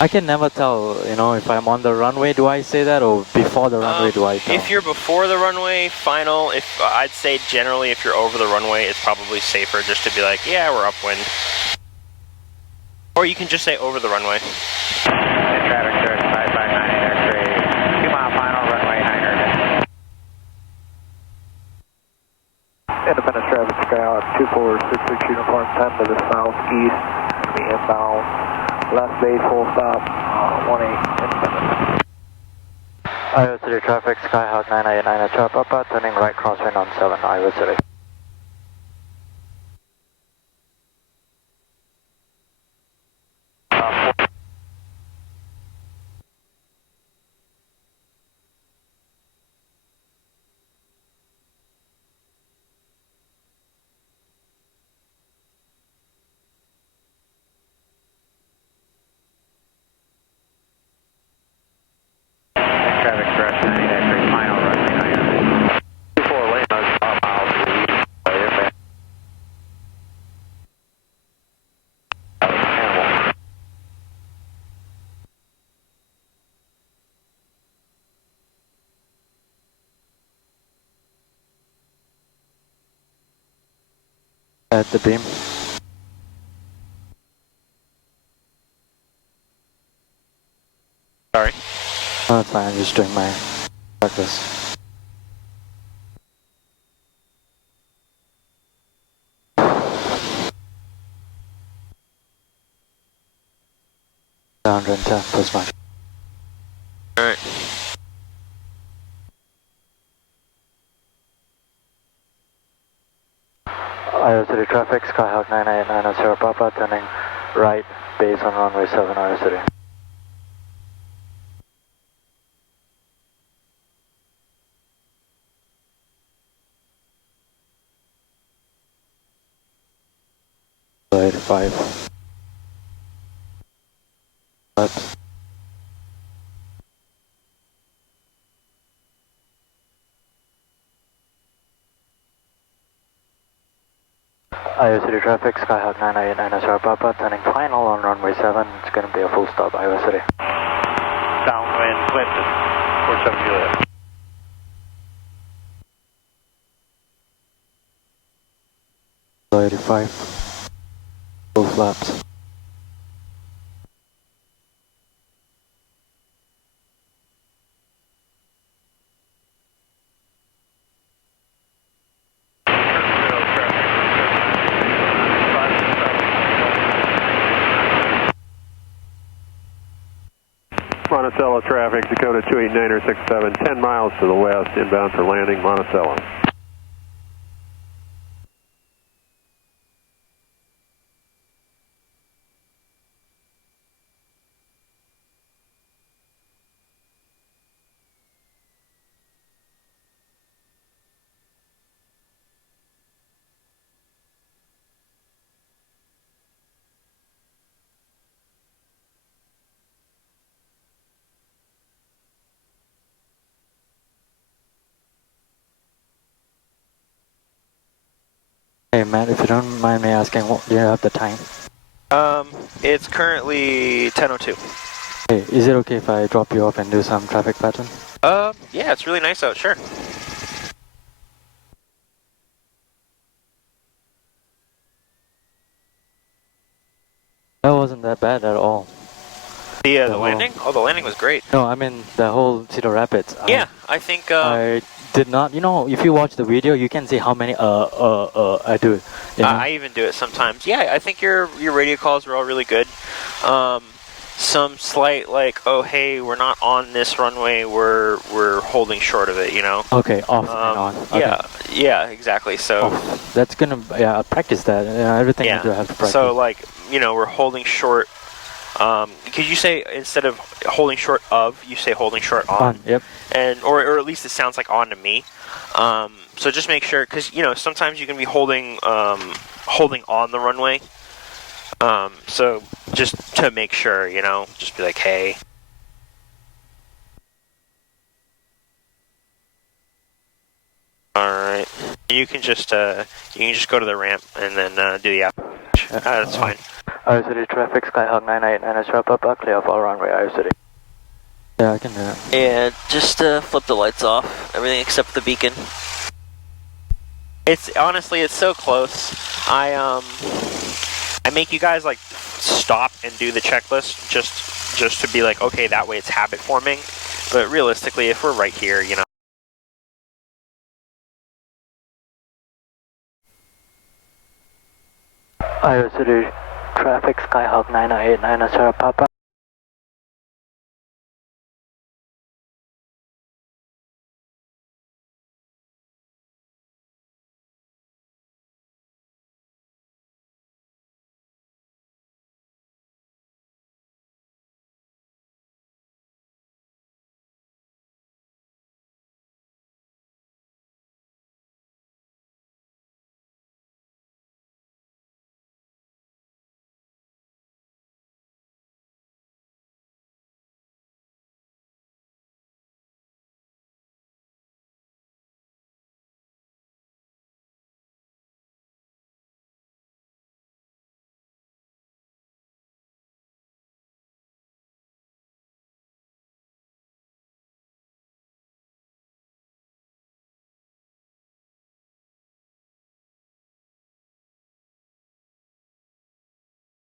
I can never tell, you know, if I'm on the runway, do I say that, or before the runway do I tell? If you're before the runway, final. If I'd say generally if you're over the runway, it's probably safer just to be like, yeah, we're upwind. Or you can just say over the runway. Traffic search 559 X-ray, 2 mile final, runway 900. Independence traffic, Skyhawk 2466 Uniform 10 to the southeast, be inbound, left base, full stop, 18 Independence. Iowa City traffic, Skyhawk 989 Charlie Papa, turning right crosswind on 7, Iowa City. Traffic direction, 8 final, runway 9. 24 Lima, miles to the east, airman. At the beam. Sorry. No, it's fine, I'm just doing my practice. $110 plus much. Alright. Iowa City traffic, Skyhawk 989 Sierra Papa, turning right, base on runway 7, Iowa City. So 85. Left. Iowa City traffic, Skyhawk 989 Sierra Papa, turning final on runway 7. It's going to be a full stop, Iowa City. Downwind, Clinton, 47 Juliet. So 85. Full flaps. Monticello traffic, Dakota 28967, 10 miles to the west, inbound for landing, Monticello. Hey Matt, if you don't mind me asking, what do you have the time? It's currently 10:02. Hey, is it okay if I drop you off and do some traffic pattern? Yeah, it's really nice out, sure. That wasn't that bad at all. The landing? Oh, the landing was great. No, I mean the whole Cedar Rapids. Yeah, I think, I did not, you know, if you watch the video, you can see how many I do. You know? I even do it sometimes. Yeah, I think your radio calls were all really good. Some slight like, oh hey, we're not on this runway, we're holding short of it, you know. Okay, off and on. Okay. Yeah, exactly. So that's gonna, yeah, I'll practice that. Everything you do have to practice. So like, you know, we're holding short. Could you say instead of holding short of, you say holding short on? Yep. And or at least it sounds like on to me. So just make sure, because you know sometimes you can be holding on the runway. So just to make sure, you know, just be like, hey. All right. You can just go to the ramp and then do the app. That's fine. Iowa City traffic, Skyhawk 989 Sierra Papa, clear off all runway, Iowa City. Yeah, I can do that. And just flip the lights off, everything except the beacon. It's honestly, it's so close. I make you guys like stop and do the checklist just to be like, okay, that way it's habit forming. But realistically, if we're right here, you know. Iowa City traffic, Skyhawk 908, Sierra Papa.